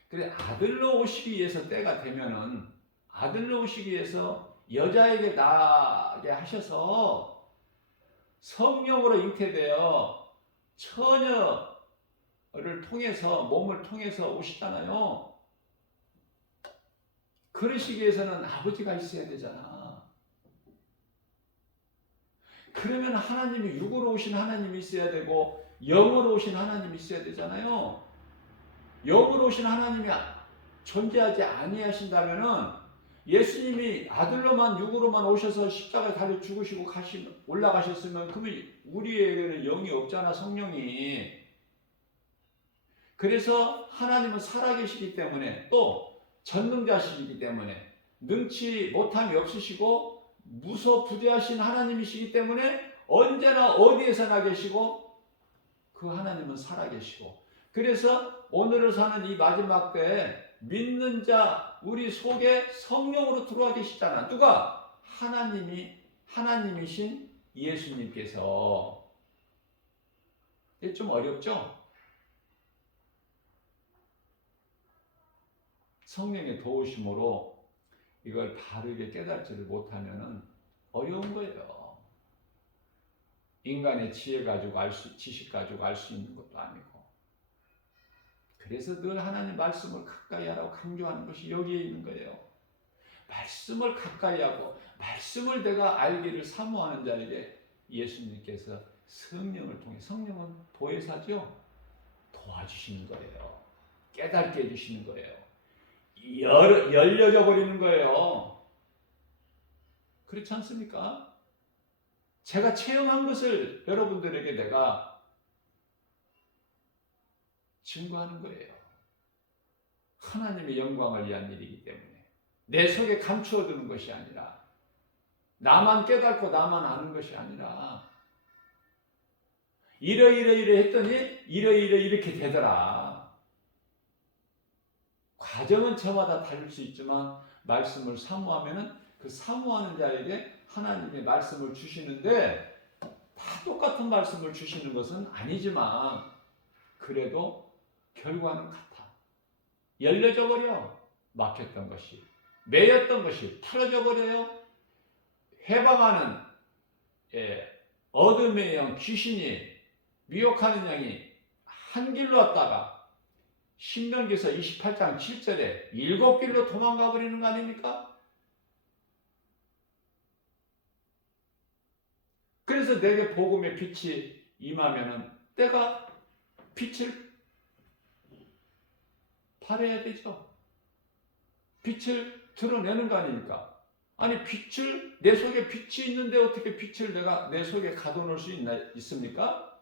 그래, 아들로 오시기 위해서 때가 되면은, 아들로 오시기 위해서 여자에게 나게 하셔서 성령으로 잉태되어 처녀를 통해서, 몸을 통해서 오시잖아요. 그러시기 위해서는 아버지가 있어야 되잖아. 그러면 하나님이 육으로 오신 하나님이 있어야 되고 영으로 오신 하나님이 있어야 되잖아요. 영으로 오신 하나님이 존재하지 아니하신다면은, 예수님이 아들로만 육으로만 오셔서 십자가에 달려 죽으시고 올라가셨으면 그러면 우리에게는 영이 없잖아, 성령이. 그래서 하나님은 살아계시기 때문에, 또 전능자시기 때문에, 능치 못함이 없으시고 무소부재하신 하나님이시기 때문에 언제나 어디에서나 계시고, 그 하나님은 살아계시고, 그래서 오늘을 사는 이 마지막 때에 믿는 자 우리 속에 성령으로 들어와 계시잖아. 누가? 하나님이신 예수님께서. 이게 좀 어렵죠? 성령의 도우심으로 이걸 바르게 깨닫지를 못하면은 어려운 거예요. 인간의 지혜 가지고 지식 가지고 알 수 있는 것도 아니고. 그래서 늘 하나님 말씀을 가까이 하라고 강조하는 것이 여기에 있는 거예요. 말씀을 가까이 하고 말씀을 내가 알기를 사모하는 자에게 예수님께서 성령을 통해, 성령은 보혜사죠? 도와주시는 거예요. 깨닫게 해주시는 거예요. 열려져 버리는 거예요. 그렇지 않습니까? 제가 체험한 것을 여러분들에게 내가 증거하는 거예요. 하나님의 영광을 위한 일이기 때문에. 내 속에 감추어 두는 것이 아니라, 나만 깨닫고 나만 아는 것이 아니라, 이래 했더니 이렇게 되더라. 과정은 저마다 다를 수 있지만 말씀을 사모하면은 그 사모하는 자에게 하나님의 말씀을 주시는데, 다 똑같은 말씀을 주시는 것은 아니지만 그래도 결과는 같아. 열려져 버려. 막혔던 것이, 매였던 것이 풀어져 버려요. 해방하는 어둠의 영, 귀신이, 미혹하는 영이 한 길로 왔다가 신명기서 28장 7절에 7길로 도망가 버리는 거 아닙니까? 그래서 내게 복음의 빛이 임하면은 내가 빛을 발해야 되죠. 빛을 드러내는 거 아닙니까? 아니, 빛을, 내 속에 빛이 있는데 어떻게 빛을 내가 내 속에 가둬놓을 수 있습니까?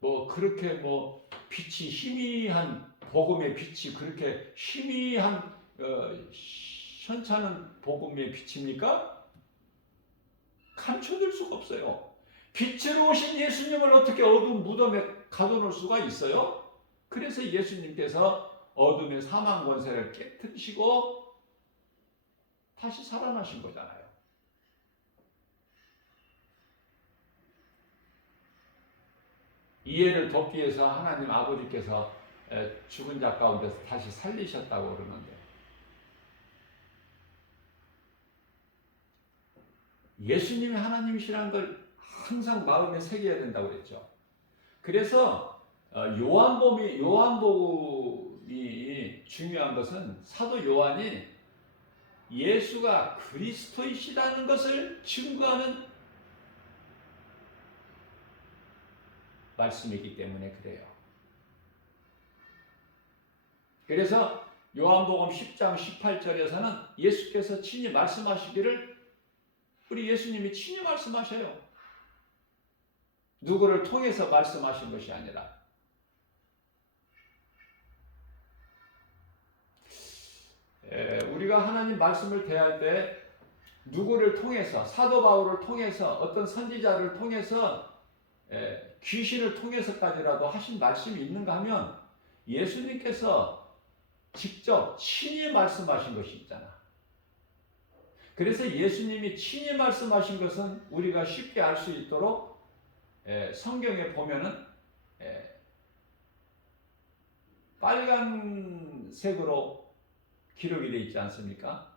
뭐 그렇게 뭐 빛이 희미한, 복음의 빛이 그렇게 희미한 현찮은 복음의 빛입니까? 감춰둘 수가 없어요. 빛으로 오신 예수님을 어떻게 어두운 무덤에 가둬놓을 수가 있어요? 그래서 예수님께서 어둠의 사망 권세를 깨뜨리시고 다시 살아나신 거잖아요. 이해를 돕기 위해서 하나님 아버지께서 죽은 자 가운데서 다시 살리셨다고 그러는데, 예수님이 하나님이시라는 걸 항상 마음에 새겨야 된다고 그랬죠. 그래서 요한복음이 중요한 것은 사도 요한이 예수가 그리스도이시라는 것을 증거하는 말씀이기 때문에 그래요. 그래서 요한복음 10장 18절에서는 예수께서 친히 말씀하시기를, 우리 예수님이 친히 말씀하셔요. 누구를 통해서 말씀하신 것이 아니라. 우리가 하나님 말씀을 대할 때 누구를 통해서, 사도 바울을 통해서, 어떤 선지자를 통해서, 귀신을 통해서까지라도 하신 말씀이 있는가 하면 예수님께서 직접 친히 말씀하신 것이 있잖아. 그래서 예수님이 친히 말씀하신 것은 우리가 쉽게 알 수 있도록 성경에 보면은 빨간색으로 기록이 되어 있지 않습니까?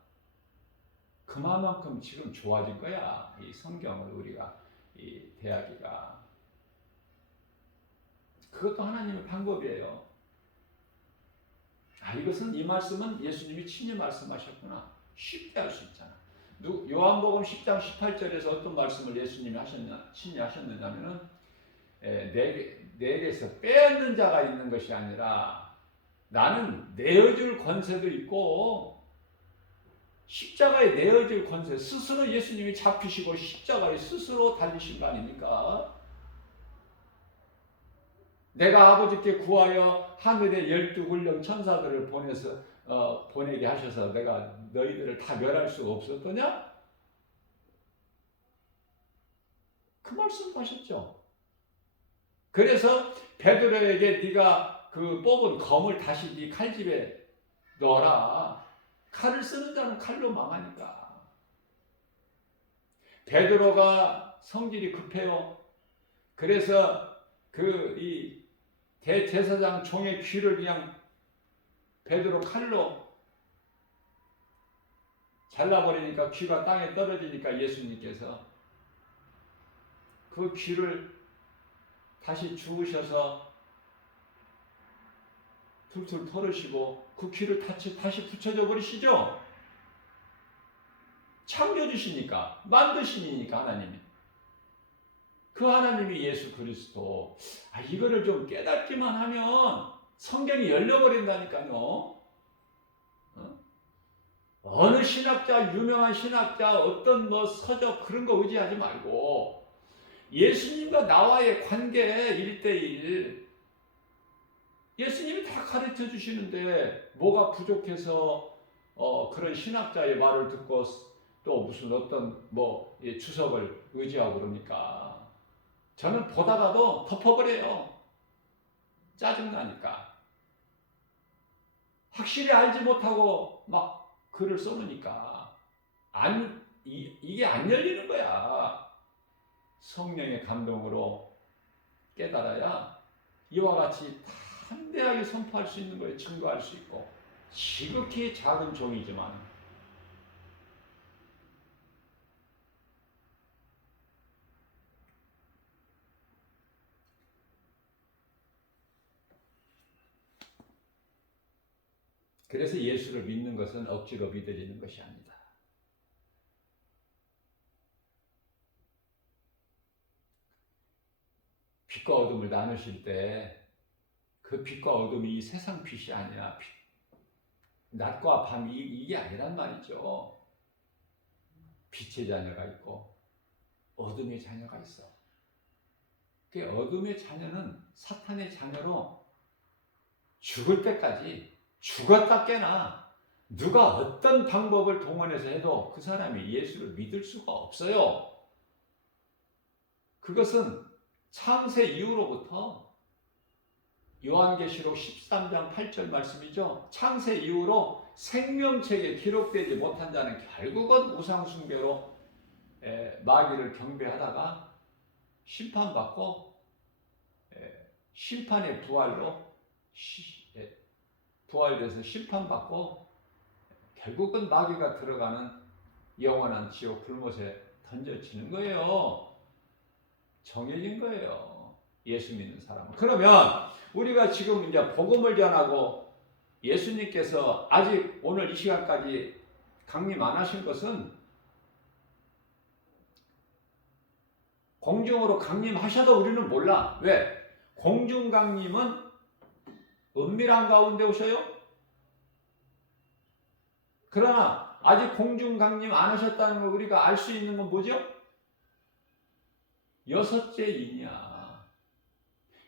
그만큼 지금 좋아진 거야. 이 성경을 우리가 대하기가. 그것도 하나님의 방법이에요. 이것은, 이 말씀은 예수님이 친히 말씀하셨구나. 쉽게 알 수 있잖아. 요한복음 10장 18절에서 어떤 말씀을 예수님이 친히 하셨느냐면은, 내게서 빼앗는 자가 있는 것이 아니라 나는 내어줄 권세도 있고, 십자가에 내어줄 권세, 스스로 예수님이 잡히시고 십자가에 스스로 달리신 거 아닙니까? 내가 아버지께 구하여 하늘의 12훈령 천사들을 보내게 하셔서 내가 너희들을 다 멸할 수가 없었더냐? 그 말씀 하셨죠. 그래서 베드로에게 네가 그 뽑은 검을 다시 네 칼집에 넣어라. 칼을 쓰는 자는 칼로 망하니까. 베드로가 성질이 급해요. 그래서 이 대제사장 종의 귀를 그냥 베드로 칼로 잘라버리니까 귀가 땅에 떨어지니까 예수님께서 그 귀를 다시 주우셔서 툴툴 털으시고 그 귀를 다시 붙여줘 버리시죠. 창조주시니까, 만드신이니까 하나님이. 그 하나님이 예수 그리스도. 이거를 좀 깨닫기만 하면 성경이 열려버린다니까요. 어느 신학자, 유명한 신학자, 어떤 뭐 서적 그런 거 의지하지 말고 예수님과 나와의 관계 1대1. 예수님이 다 가르쳐 주시는데 뭐가 부족해서 그런 신학자의 말을 듣고 또 무슨 어떤 주석을 의지하고 그러니까 저는 보다가도 덮어버려요. 짜증나니까. 확실히 알지 못하고 막 글을 써놓으니까 이게 안 열리는 거야. 성령의 감동으로 깨달아야 이와 같이 담대하게 선포할 수 있는 거예요. 증거할 수 있고. 지극히 작은 종이지만 그래서 예수를 믿는 것은 억지로 믿어지는 것이 아니다. 빛과 어둠을 나누실 때 그 빛과 어둠이 이 세상 빛이 아니라 낮과 밤이 이게 아니란 말이죠. 빛의 자녀가 있고 어둠의 자녀가 있어. 그 어둠의 자녀는 사탄의 자녀로 죽을 때까지 죽었다 깨나 누가 어떤 방법을 동원해서 해도 그 사람이 예수를 믿을 수가 없어요. 그것은 창세 이후로부터 요한계시록 13장 8절 말씀이죠. 창세 이후로 생명책에 기록되지 못한 자는 결국은 우상숭배로 마귀를 경배하다가 심판받고 심판의 부활로 부활돼서 심판받고 결국은 마귀가 들어가는 영원한 지옥 불못에 던져지는 거예요. 정해진 거예요. 예수 믿는 사람은. 그러면 우리가 지금 이제 복음을 전하고 예수님께서 아직 오늘 이 시간까지 강림 안 하신 것은 공중으로 강림하셔도 우리는 몰라. 왜? 공중 강림은 은밀한 가운데 오셔요. 그러나 아직 공중 강림 안 하셨다는 걸 우리가 알 수 있는 건 뭐죠? 여섯째 인이야.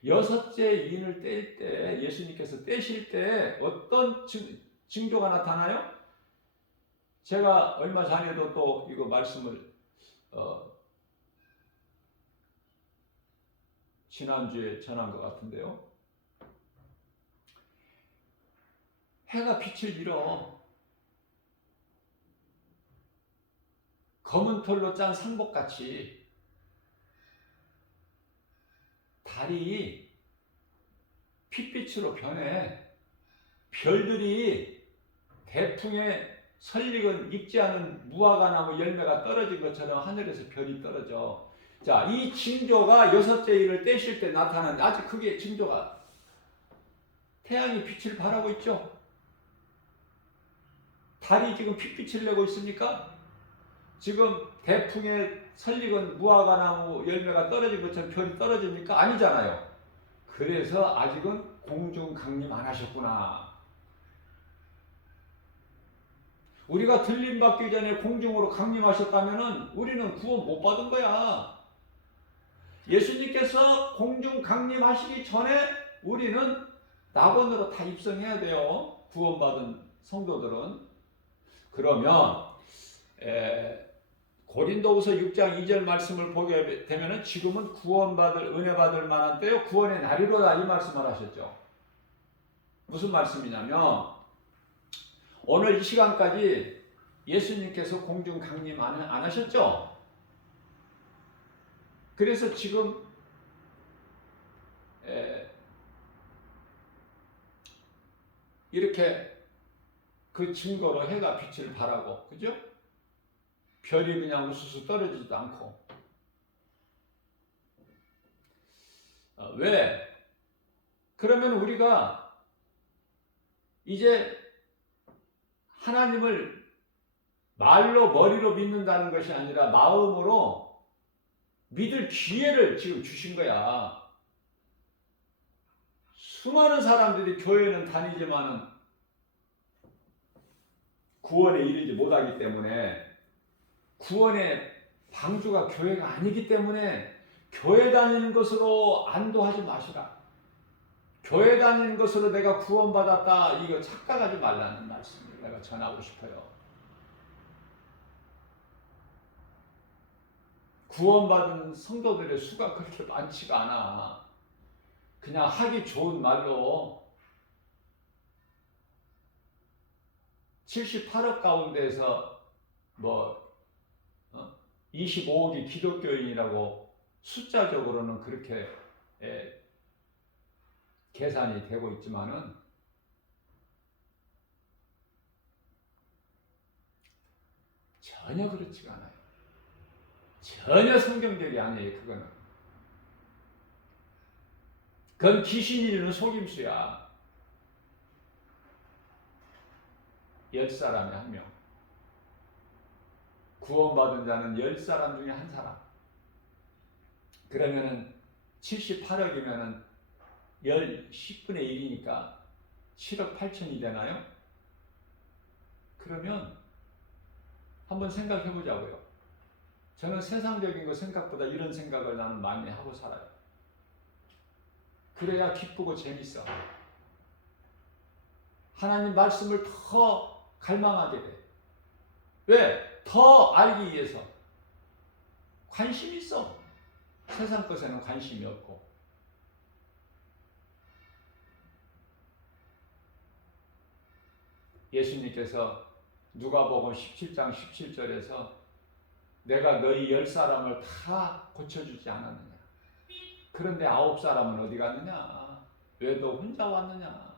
여섯째 인을 뗄 때 예수님께서 떼실 때 어떤 징조가 나타나요? 제가 얼마 전에도 또 이거 말씀을 지난주에 전한 것 같은데요. 해가 빛을 잃어. 검은 털로 짠 상복같이 달이 핏빛으로 변해. 별들이 대풍에 설익은 익지 않은 무화과 나무 열매가 떨어진 것처럼 하늘에서 별이 떨어져. 자, 이 징조가 여섯째 일을 떼실 때 나타나는 아직 그게 징조가 태양이 빛을 발하고 있죠. 달이 지금 핏빛을 내고 있습니까? 지금 대풍에 설익은 무화과 나무 열매가 떨어진 것처럼 별이 떨어집니까? 아니잖아요. 그래서 아직은 공중 강림 안 하셨구나. 우리가 들림 받기 전에 공중으로 강림하셨다면 우리는 구원 못 받은 거야. 예수님께서 공중 강림하시기 전에 우리는 낙원으로 다 입성해야 돼요. 구원받은 성도들은. 그러면 고린도후서 6장 2절 말씀을 보게 되면 지금은 구원받을 은혜 받을 만한 때요 구원의 날이로다 이 말씀을 하셨죠. 무슨 말씀이냐면 오늘 이 시간까지 예수님께서 공중 강림 안 하셨죠? 그래서 지금 이렇게 그 증거로 해가 빛을 발하고, 그죠? 별이 그냥 우수수 떨어지지도 않고. 왜? 그러면 우리가 이제 하나님을 말로 머리로 믿는다는 것이 아니라 마음으로 믿을 기회를 지금 주신 거야. 수많은 사람들이 교회는 다니지만은 구원에 이르지 못하기 때문에 구원의 방주가 교회가 아니기 때문에 교회 다니는 것으로 안도하지 마시라. 교회 다니는 것으로 내가 구원받았다, 이거 착각하지 말라는 말씀을 내가 전하고 싶어요. 구원받은 성도들의 수가 그렇게 많지가 않아. 그냥 하기 좋은 말로 78억 가운데서 25억이 기독교인이라고 숫자적으로는 그렇게 계산이 되고 있지만은 전혀 그렇지가 않아요. 전혀 성경적이 아니에요. 그건 귀신이 이루는 속임수야. 10사람에 1명. 구원받은 자는 10사람 중에 1사람. 그러면은 78억이면은 10분의 1이니까 7억 8천이 되나요? 그러면 한번 생각해 보자고요. 저는 세상적인 거 생각보다 이런 생각을 나는 많이 하고 살아요. 그래야 기쁘고 재밌어. 하나님 말씀을 더 갈망하게 돼. 왜? 더 알기 위해서. 관심이 있어. 세상 것에는 관심이 없고. 예수님께서 누가복음 17장 17절에서 내가 너희 10사람을 다 고쳐주지 않았느냐. 그런데 9사람은 어디 갔느냐. 왜 너 혼자 왔느냐.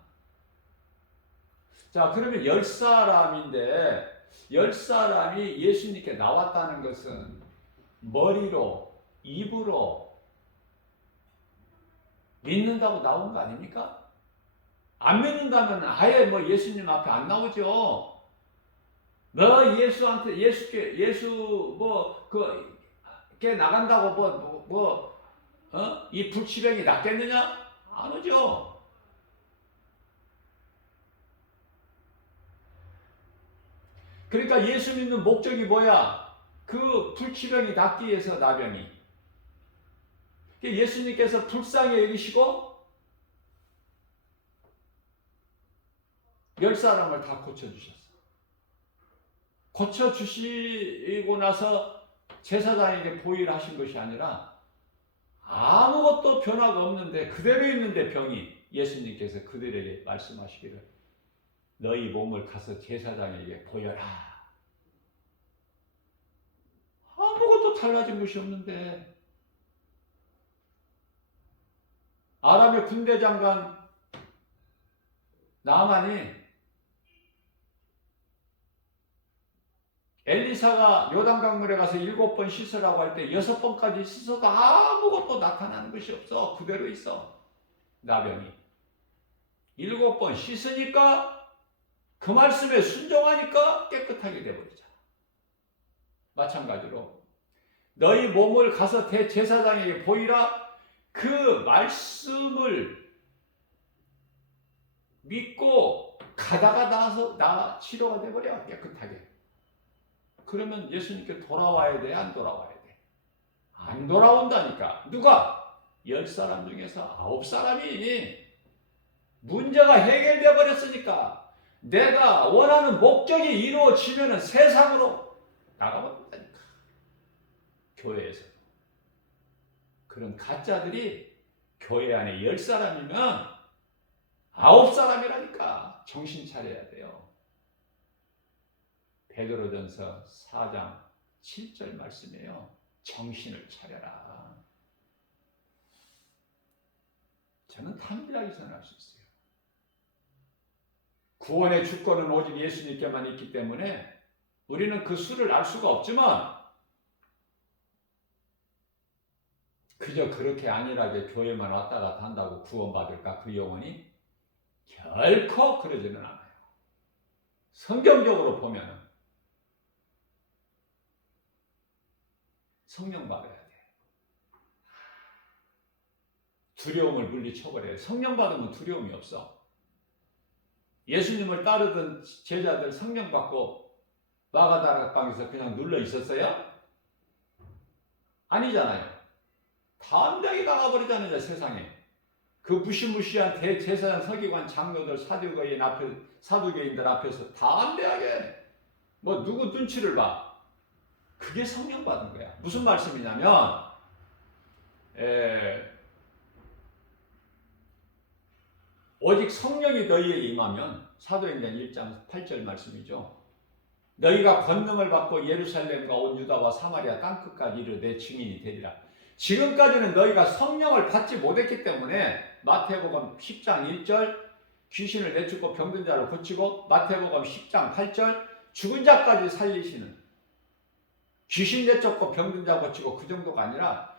자, 그러면 10사람인데 10사람이 예수님께 나왔다는 것은 머리로, 입으로 믿는다고 나온 거 아닙니까? 안 믿는다면 아예 예수님 앞에 안 나오죠. 너 예수한테 게 나간다고 이 불치병이 낫겠느냐? 안 오죠. 그러니까 예수 믿는 목적이 뭐야? 그 불치병이 낫기 위해서 나병이. 예수님께서 불쌍히 여기시고 10사람을 다 고쳐주셨어. 고쳐주시고 나서 제사장에게 보이를 하신 것이 아니라 아무것도 변화가 없는데 그대로 있는데 병이, 예수님께서 그들에게 말씀하시기를 너희 몸을 가서 제사장에게 보여라. 아무것도 달라진 것이 없는데. 아람의 군대 장관 나만이 엘리사가 요단강물에 가서 7번 씻으라고 할 때 6번까지 씻어도 아무것도 나타나는 것이 없어. 그대로 있어. 나병이. 7번 씻으니까 그 말씀에 순종하니까 깨끗하게 되어버리잖아. 마찬가지로 너희 몸을 가서 대제사장에게 보이라. 그 말씀을 믿고 가다가 나서 치료가 돼버려. 깨끗하게. 그러면 예수님께 돌아와야 돼? 안 돌아와야 돼? 안 돌아온다니까. 누가? 10사람 중에서 9사람이 문제가 해결되어 버렸으니까 내가 원하는 목적이 이루어지면 세상으로 나가버린다니까. 교회에서. 그런 가짜들이 교회 안에 10사람이면 9사람이라니까. 정신 차려야 돼요. 베드로전서 4장 7절 말씀이에요. 정신을 차려라. 저는 담대하게 선언할 수 있어요. 구원의 주권은 오직 예수님께만 있기 때문에 우리는 그 수를 알 수가 없지만 그저 그렇게 안일하게 교회만 왔다 갔다 한다고 구원받을까? 그 영혼이? 결코 그러지는 않아요. 성경적으로 보면 성령 받아야 돼. 두려움을 물리쳐버려요. 성령 받으면 두려움이 없어. 예수님을 따르던 제자들 성령 받고 마가다락방에서 그냥 눌러 있었어요? 아니잖아요. 담대하게 나가버리잖아요, 세상에. 그 무시무시한 대제사장 서기관 장로들 사두개인들 앞에서 담대하게 뭐 누구 눈치를 봐. 그게 성령 받은 거야. 무슨 말씀이냐면 오직 성령이 너희에게 임하면 사도행전 1장 8절 말씀이죠. 너희가 권능을 받고 예루살렘과 온 유다와 사마리아 땅끝까지 이르러 내 증인이 되리라. 지금까지는 너희가 성령을 받지 못했기 때문에 마태복음 10장 1절 귀신을 내쫓고 병든 자를 고치고 마태복음 10장 8절 죽은 자까지 살리시는 귀신 내쫓고 병든 자 고치고 그 정도가 아니라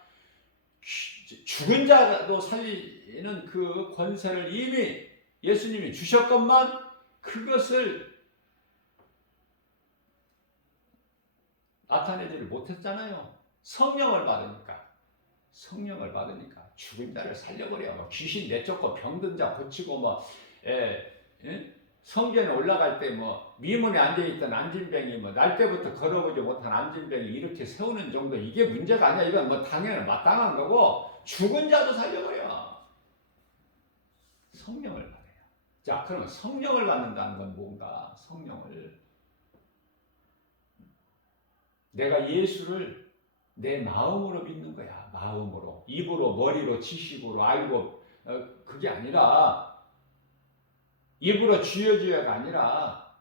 죽은 자도 살리는 그 권세를 이미 예수님이 주셨건만 그것을 나타내지를 못했잖아요. 성령을 받으니까 죽은 자를 살려버려. 뭐 귀신 내쫓고 병든 자 고치고 뭐 성전에 올라갈 때 뭐 미문에 앉아있던 안진뱅이 뭐 날 때부터 걸어보지 못한 안진뱅이 이렇게 세우는 정도 이게 문제가 아니야. 이건 뭐 당연히 마땅한 거고 죽은 자도 살려버려. 성령을 받아요. 자, 그러면 성령을 받는다는 건 뭔가? 성령을 내가 예수를 내 마음으로 믿는 거야. 마음으로. 입으로, 머리로, 지식으로 알고 그게 아니라 입으로 주여주여가 아니라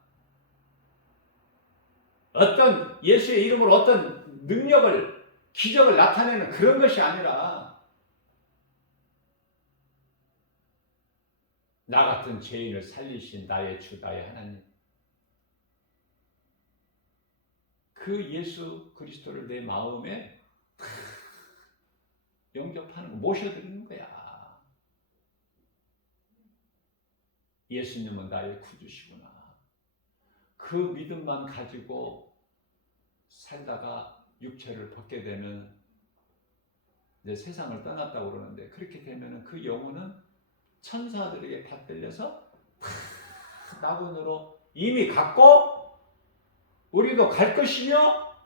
어떤 예수의 이름으로 어떤 능력을 기적을 나타내는 그런 것이 아니라 나 같은 죄인을 살리신 나의 주 나의 하나님 그 예수 그리스도를 내 마음에 영접하는 거 모셔드리는 거야. 예수님은 나의 구주시구나. 그 믿음만 가지고 살다가 육체를 벗게 되면 이제 세상을 떠났다고 그러는데 그렇게 되면 그 영혼은 천사들에게 받들려서 낙원으로 이미 갔고 우리도 갈 것이며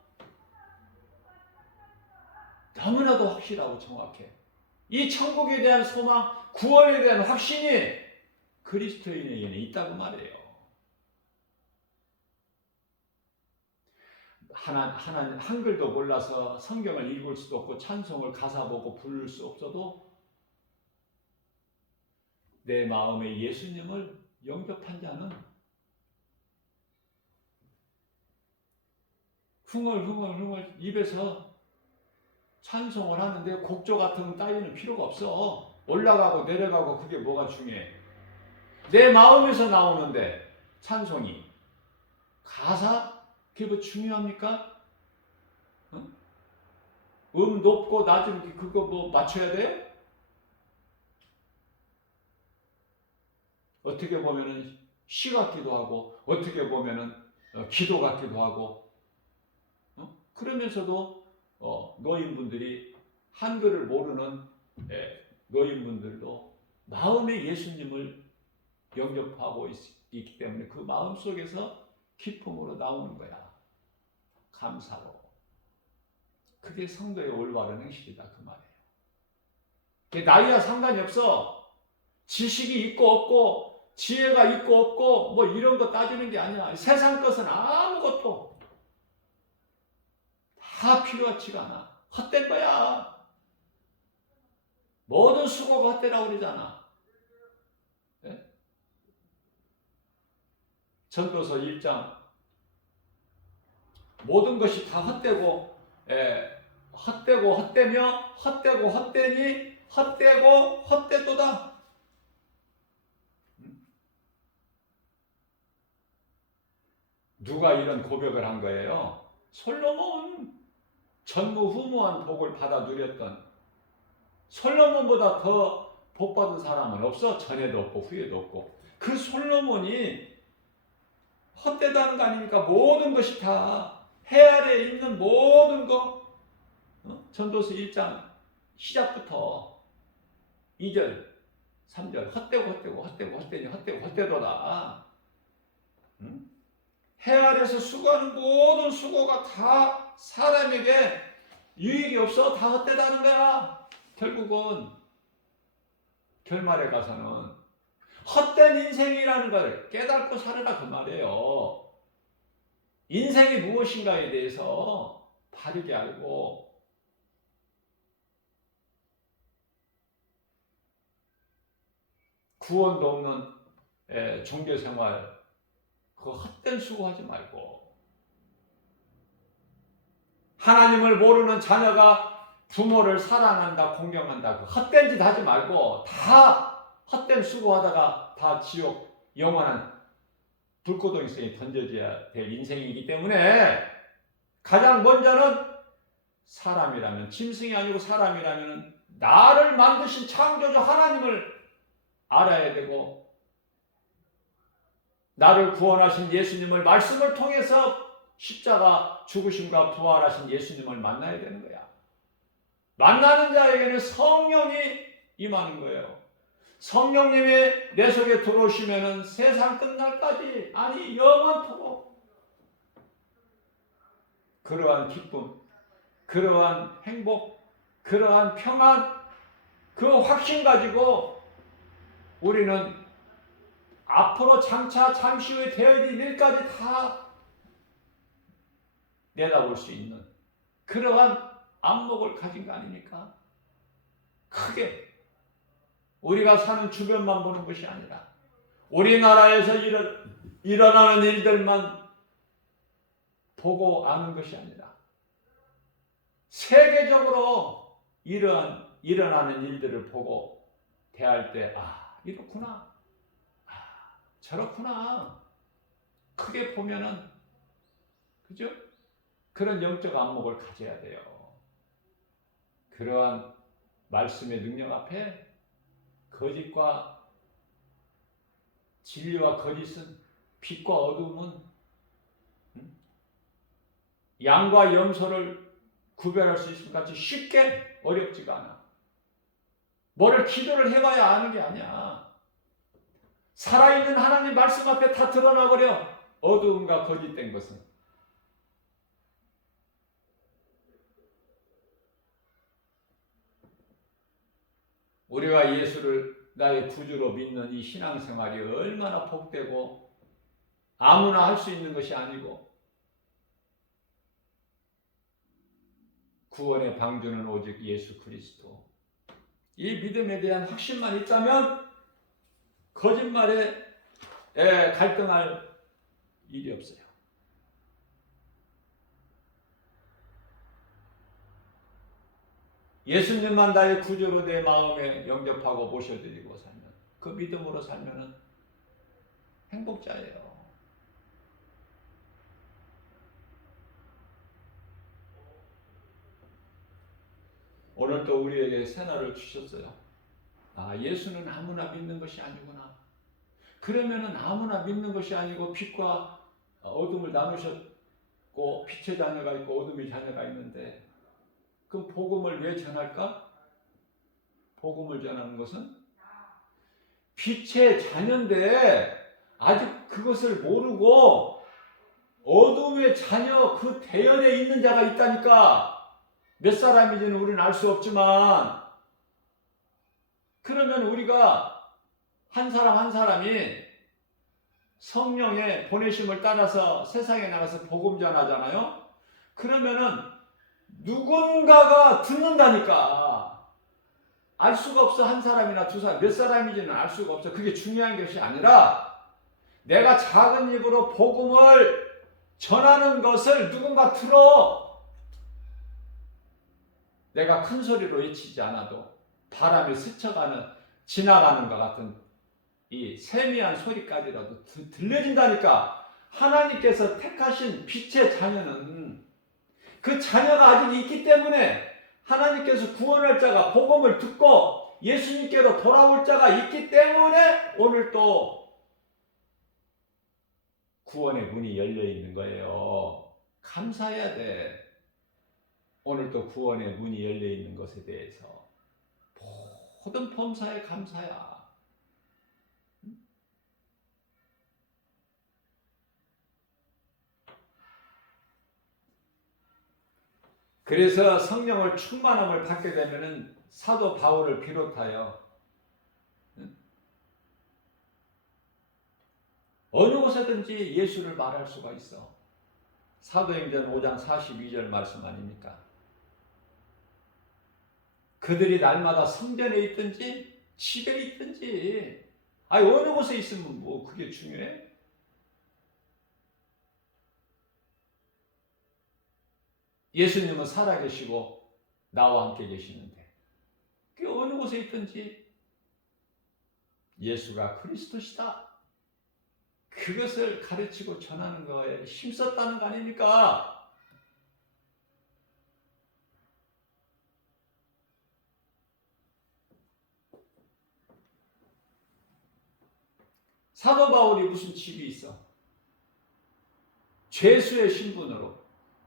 너무나도 확실하고 정확해. 이 천국에 대한 소망, 구원에 대한 확신이 그리스도인에게는 있다고 말해요. 한글도 몰라서 성경을 읽을 수도 없고 찬송을 가사 보고 부를 수 없어도 내 마음에 예수님을 영접한 자는 흥얼흥얼 입에서 찬송을 하는데 곡조 같은 건 따위는 필요가 없어. 올라가고 내려가고 그게 뭐가 중요해. 내 마음에서 나오는데 찬송이 가사? 그게 뭐 중요합니까? 응? 높고 낮은 그거 뭐 맞춰야 돼요? 어떻게 보면은 시 같기도 하고 어떻게 보면은 기도 같기도 하고 그러면서도 노인분들이 한글을 모르는 노인분들도 마음에 예수님을 영접하고 있기 때문에 그 마음 속에서 기쁨으로 나오는 거야. 감사로. 그게 성도의 올바른 행실이다 그 말이에요. 나이와 상관이 없어. 지식이 있고 없고 지혜가 있고 없고 뭐 이런 거 따지는 게 아니야. 세상 것은 아무것도 다 필요하지가 않아. 헛된 거야. 모든 수고가 헛되라고 그러잖아. 네? 전도서 1장 모든 것이 다 헛되고 헛되고 헛되며 헛되고 헛되니 헛되고 헛되도다. 누가 이런 고백을 한 거예요? 솔로몬. 전무후무한 복을 받아 누렸던 솔로몬보다 더 복받은 사람은 없어. 전에도 없고 후에도 없고. 그 솔로몬이 헛되다는 거 아닙니까? 모든 것이 다 해 아래에 있는 모든 거 전도서 1장 시작부터 2절 3절 헛되고 헛되고 헛되고 헛되니 헛되고 헛되도다. 해 아래에서 수고하는 모든 수고가 다 사람에게 유익이 없어. 다 헛되다는 거야. 결국은 결말에 가서는 헛된 인생이라는 걸 깨닫고 살아라 그 말이에요. 인생이 무엇인가에 대해서 바르게 알고 구원도 없는 종교생활 그 헛된 수고하지 말고 하나님을 모르는 자녀가 부모를 사랑한다 공경한다 그 헛된 짓 하지 말고 다 헛된 수고하다가 다 지옥 영원한 불고동성에 던져져야 될 인생이기 때문에 가장 먼저는 사람이라면 짐승이 아니고 사람이라면 나를 만드신 창조주 하나님을 알아야 되고 나를 구원하신 예수님을 말씀을 통해서 십자가 죽으심과 부활하신 예수님을 만나야 되는 거야. 만나는 자에게는 성령이 임하는 거예요. 성령님이 내 속에 들어오시면은 세상 끝날까지 아니 영원토록 그러한 기쁨, 그러한 행복, 그러한 평안 그 확신 가지고 우리는 앞으로 장차 잠시 후에 되어질 일까지 다 내다볼 수 있는 그러한 안목을 가진 거 아닙니까? 크게 우리가 사는 주변만 보는 것이 아니라 우리나라에서 일어나는 일들만 보고 아는 것이 아니라 세계적으로 일어나는 일들을 보고 대할 때 이렇구나, 저렇구나 크게 보면은 그죠? 그런 영적 안목을 가져야 돼요. 그러한 말씀의 능력 앞에 거짓과 진리와 거짓은 빛과 어둠은 양과 염소를 구별할 수 있을 것 같이 쉽게 어렵지가 않아. 뭐를 기도를 해봐야 아는 게 아니야. 살아있는 하나님 말씀 앞에 다 드러나버려. 어두움과 거짓된 것은. 우리가 예수를 나의 구주로 믿는 이 신앙생활이 얼마나 복되고 아무나 할 수 있는 것이 아니고 구원의 방주는 오직 예수 그리스도. 이 믿음에 대한 확신만 있다면 거짓말에 갈등할 일이 없어요. 예수님만 나의 구주로 내 마음에 영접하고 모셔드리고 살면 그 믿음으로 살면 행복자예요. 오늘 또 우리에게 새날을 주셨어요. 예수는 아무나 믿는 것이 아니구나. 그러면은 아무나 믿는 것이 아니고 빛과 어둠을 나누셨고 빛의 자녀가 있고 어둠의 자녀가 있는데 그럼 복음을 왜 전할까? 복음을 전하는 것은 빛의 자녀인데 아직 그것을 모르고 어둠의 자녀 그 대연에 있는 자가 있다니까. 몇 사람인지는 우리는 알 수 없지만 그러면 우리가 한 사람 한 사람이 성령의 보내심을 따라서 세상에 나가서 복음 전하잖아요. 그러면은 누군가가 듣는다니까. 알 수가 없어. 한 사람이나 두 사람, 몇 사람인지는 알 수가 없어. 그게 중요한 것이 아니라 내가 작은 입으로 복음을 전하는 것을 누군가 들어. 내가 큰 소리로 외치지 않아도 바람에 스쳐가는 지나가는 것 같은 이 세미한 소리까지라도 들려진다니까. 하나님께서 택하신 빛의 자녀는 그 자녀가 아직 있기 때문에 하나님께서 구원할 자가 복음을 듣고 예수님께로 돌아올 자가 있기 때문에 오늘 또 구원의 문이 열려 있는 거예요. 감사해야 돼. 오늘 또 구원의 문이 열려 있는 것에 대해서 모든 범사에 감사야. 그래서 성령을 충만함을 받게 되면은 사도 바울을 비롯하여 어느 곳에든지 예수를 말할 수가 있어. 사도행전 5장 42절 말씀 아닙니까? 그들이 날마다 성전에 있든지 집에 있든지 어느 곳에 있으면 뭐 그게 중요해? 예수님은 살아계시고 나와 함께 계시는데 그 어느 곳에 있든지 예수가 그리스도시다. 그것을 가르치고 전하는 거에 힘썼다는 거 아닙니까? 사도 바울이 무슨 집이 있어? 죄수의 신분으로.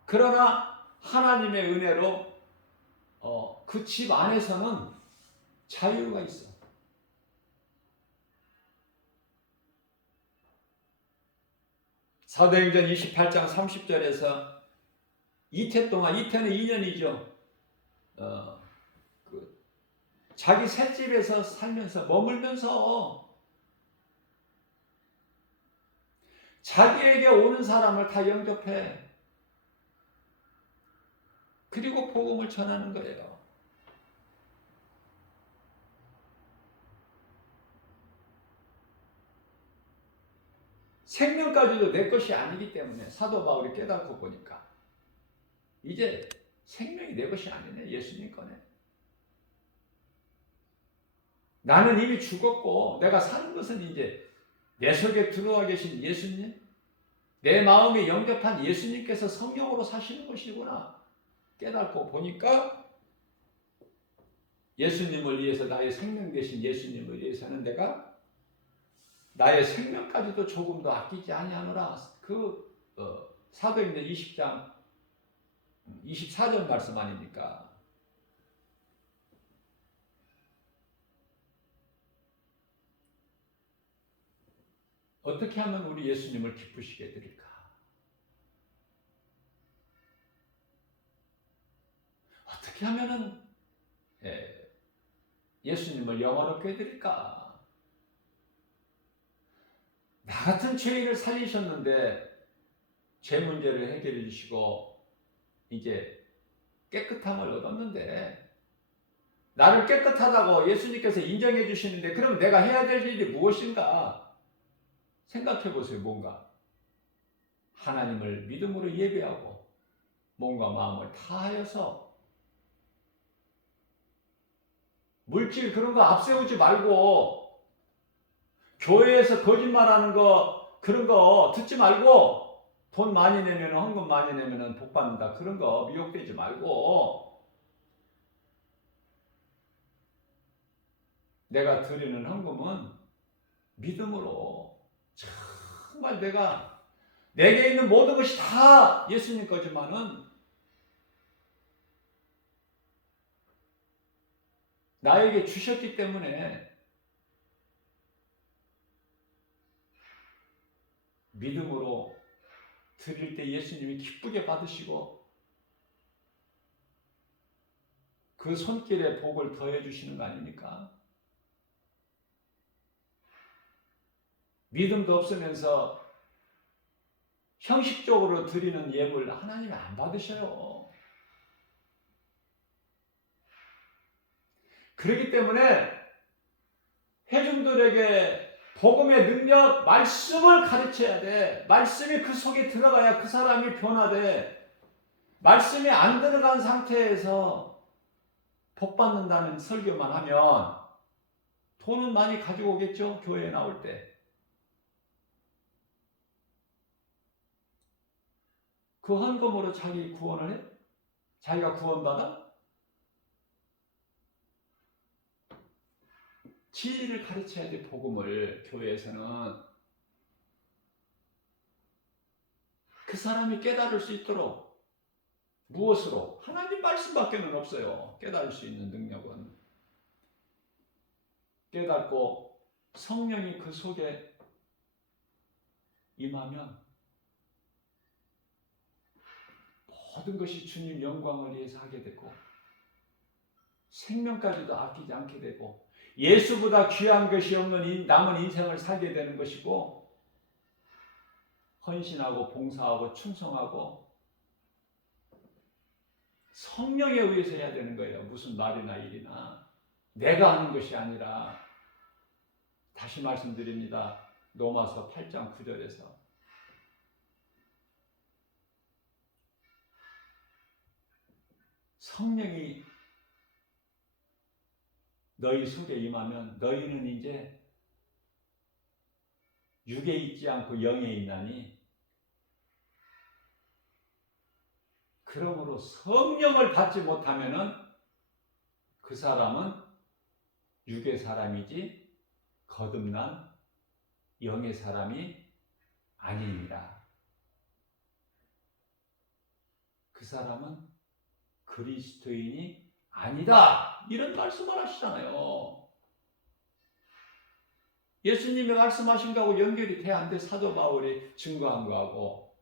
그러나 하나님의 은혜로 그 집 안에서는 자유가 있어. 사도행전 28장 30절에서 이태 동안, 이태는 2년이죠. 자기 셋집에서 살면서 머물면서 자기에게 오는 사람을 다 영접해. 그리고 복음을 전하는 거예요. 생명까지도 내 것이 아니기 때문에 사도 바울이 깨닫고 보니까 이제 생명이 내 것이 아니네. 예수님 거네. 나는 이미 죽었고 내가 사는 것은 이제 내 속에 들어와 계신 예수님, 내 마음에 영접한 예수님께서 성령으로 사시는 것이구나 깨닫고 보니까 예수님을 위해서, 나의 생명 되신 예수님을 위해서는 내가 나의 생명까지도 조금 더 아끼지 아니하노라. 사도행전 20장 24절 말씀 아닙니까? 어떻게 하면 우리 예수님을 기쁘시게 해드릴까? 어떻게 하면은 예수님을 영원롭게 해드릴까? 나 같은 죄인을 살리셨는데 죄 문제를 해결해 주시고 이제 깨끗함을 얻었는데 나를 깨끗하다고 예수님께서 인정해 주시는데 그럼 내가 해야 될 일이 무엇인가? 생각해 보세요. 뭔가 하나님을 믿음으로 예배하고 몸과 마음을 다하여서 물질 그런 거 앞세우지 말고 교회에서 거짓말하는 거 그런 거 듣지 말고 돈 많이 내면 헌금 많이 내면 복 받는다 그런 거 미혹되지 말고 내가 드리는 헌금은 믿음으로 정말 내게 있는 모든 것이 다 예수님 거지만은 나에게 주셨기 때문에 믿음으로 드릴 때 예수님이 기쁘게 받으시고 그 손길에 복을 더해 주시는 거 아닙니까? 믿음도 없으면서 형식적으로 드리는 예물 하나님이 안 받으셔요. 그렇기 때문에 회중들에게 복음의 능력, 말씀을 가르쳐야 돼. 말씀이 그 속에 들어가야 그 사람이 변화돼. 말씀이 안 들어간 상태에서 복 받는다는 설교만 하면 돈은 많이 가지고 오겠죠? 교회에 나올 때. 그 헌금으로 자기 구원을 해? 자기가 구원받아? 진리를 가르쳐야 돼. 복음을 교회에서는 그 사람이 깨달을 수 있도록. 무엇으로? 하나님 말씀밖에는 없어요. 깨달을 수 있는 능력은. 깨닫고 성령이 그 속에 임하면 모든 것이 주님 영광을 위해서 하게 되고 생명까지도 아끼지 않게 되고 예수보다 귀한 것이 없는 남은 인생을 살게 되는 것이고 헌신하고 봉사하고 충성하고 성령에 의해서 해야 되는 거예요. 무슨 말이나 일이나 내가 하는 것이 아니라. 다시 말씀드립니다. 로마서 8장 9절에서 성령이 너희 속에 임하면 너희는 이제 육에 있지 않고 영에 있나니, 그러므로 성령을 받지 못하면은 그 사람은 육의 사람이지 거듭난 영의 사람이 아니니라. 그 사람은 그리스도인이 아니다. 이런 말씀을 하시잖아요. 예수님이 말씀하신 거하고 연결이 돼 안 돼? 사도 바울이 증거한 거하고.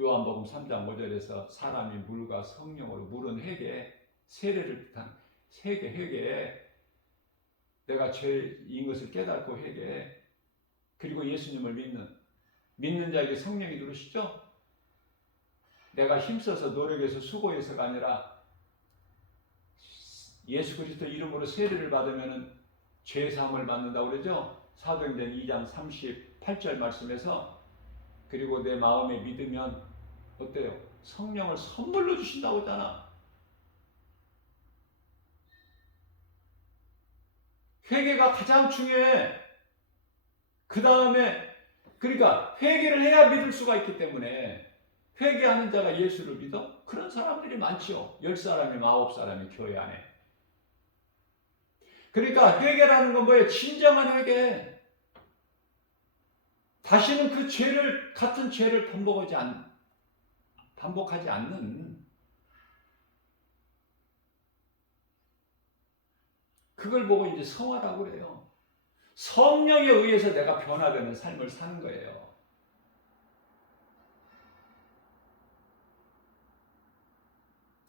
요한복음 3장 5절에서 사람이 물과 성령으로, 물은 회개, 세례를 뜻한 회개, 내가 죄인 것을 깨닫고 회개, 그리고 예수님을 믿는 자에게 성령이 들으시죠? 내가 힘써서 노력해서 수고해서가 아니라 예수 그리스도 이름으로 세례를 받으면 죄 사함을 받는다고 그러죠? 사도행전 2장 38절 말씀에서. 그리고 내 마음에 믿으면 어때요? 성령을 선물로 주신다고 했잖아. 회개가 가장 중요해. 그 다음에 그러니까 회개를 해야 믿을 수가 있기 때문에, 회개하는 자가 예수를 믿어? 그런 사람들이 많죠. 10사람이 9사람이 교회 안에. 그러니까 회개라는 건 뭐예요? 진정한 회개. 다시는 그 같은 죄를 반복하지 않는, 그걸 보고 이제 성화라고 그래요. 성령에 의해서 내가 변화되는 삶을 사는 거예요.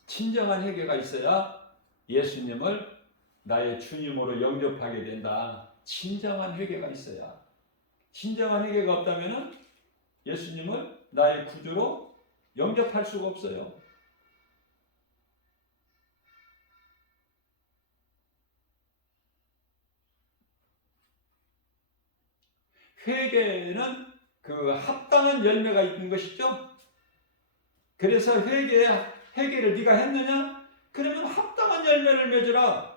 진정한 회개가 있어야 예수님을 나의 주님으로 영접하게 된다. 진정한 회개가 있어야. 진정한 회개가 없다면 예수님을 나의 구주로 영접할 수가 없어요. 회개는 그 합당한 열매가 있는 것이죠. 그래서 회개를 네가 했느냐? 그러면 합당한 열매를 맺으라.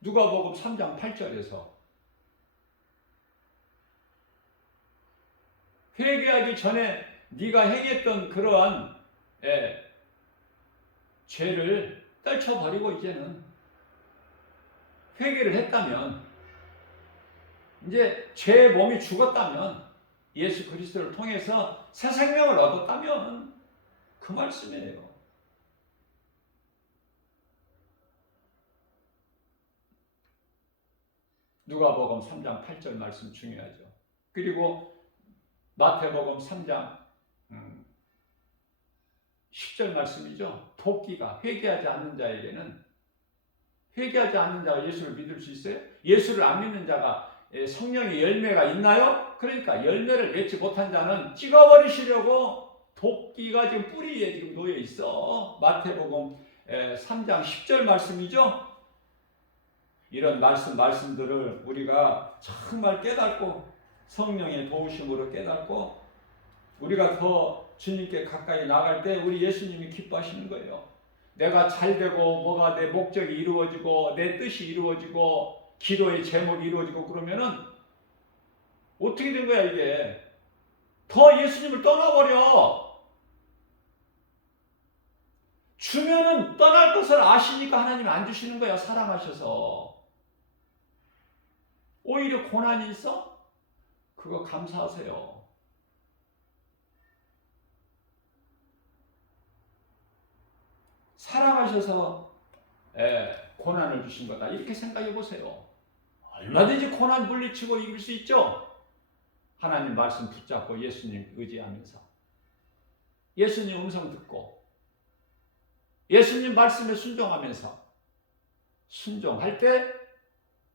누가복음 3장 8절에서. 회개하기 전에 네가 행했던 그러한 죄를 떨쳐버리고 이제는 회개를 했다면, 이제 죄의 몸이 죽었다면, 예수 그리스도를 통해서 새 생명을 얻었다면 그 말씀이에요. 누가복음 3장 8절 말씀 중요하죠. 그리고 마태복음 3장 10절 말씀이죠. 도끼가 회개하지 않는 자에게는, 회개하지 않는 자가 예수를 믿을 수 있어요? 예수를 안 믿는 자가 성령의 열매가 있나요? 그러니까 열매를 맺지 못한 자는 찍어버리시려고 도끼가 지금 뿌리에 지금 놓여 있어. 마태복음 3장 10절 말씀이죠. 이런 말씀들을 우리가 정말 깨닫고, 성령의 도우심으로 깨닫고, 우리가 더 주님께 가까이 나갈 때 우리 예수님이 기뻐하시는 거예요. 내가 잘되고 뭐가 내 목적이 이루어지고 내 뜻이 이루어지고 기도의 제목이 이루어지고 그러면은 어떻게 된 거야 이게? 더 예수님을 떠나버려. 주면은 떠날 것을 아시니까 하나님이 안 주시는 거야. 사랑하셔서. 오히려 고난이 있어? 그거 감사하세요. 사랑하셔서 고난을 주신 거다. 이렇게 생각해 보세요. 얼마든지 고난 물리치고 이길 수 있죠. 하나님 말씀 붙잡고 예수님 의지하면서, 예수님 음성 듣고, 예수님 말씀에 순종하면서, 순종할 때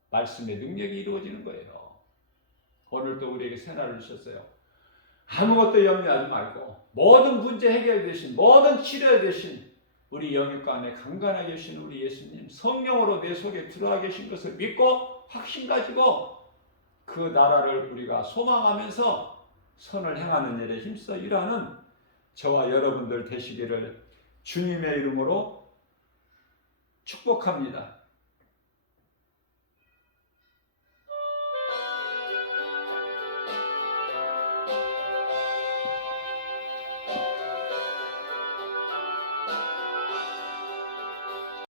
말씀의 능력이 이루어지는 거예요. 오늘도 우리에게 새날을 주셨어요. 아무것도 염려하지 말고 모든 문제 해결되신, 모든 치료되신 우리 영육가 안에 강건하게 계신 우리 예수님, 성령으로 내 속에 들어와 계신 것을 믿고 확신 가지고 그 나라를 우리가 소망하면서 선을 행하는 일에 힘써 일하는 저와 여러분들 되시기를 주님의 이름으로 축복합니다.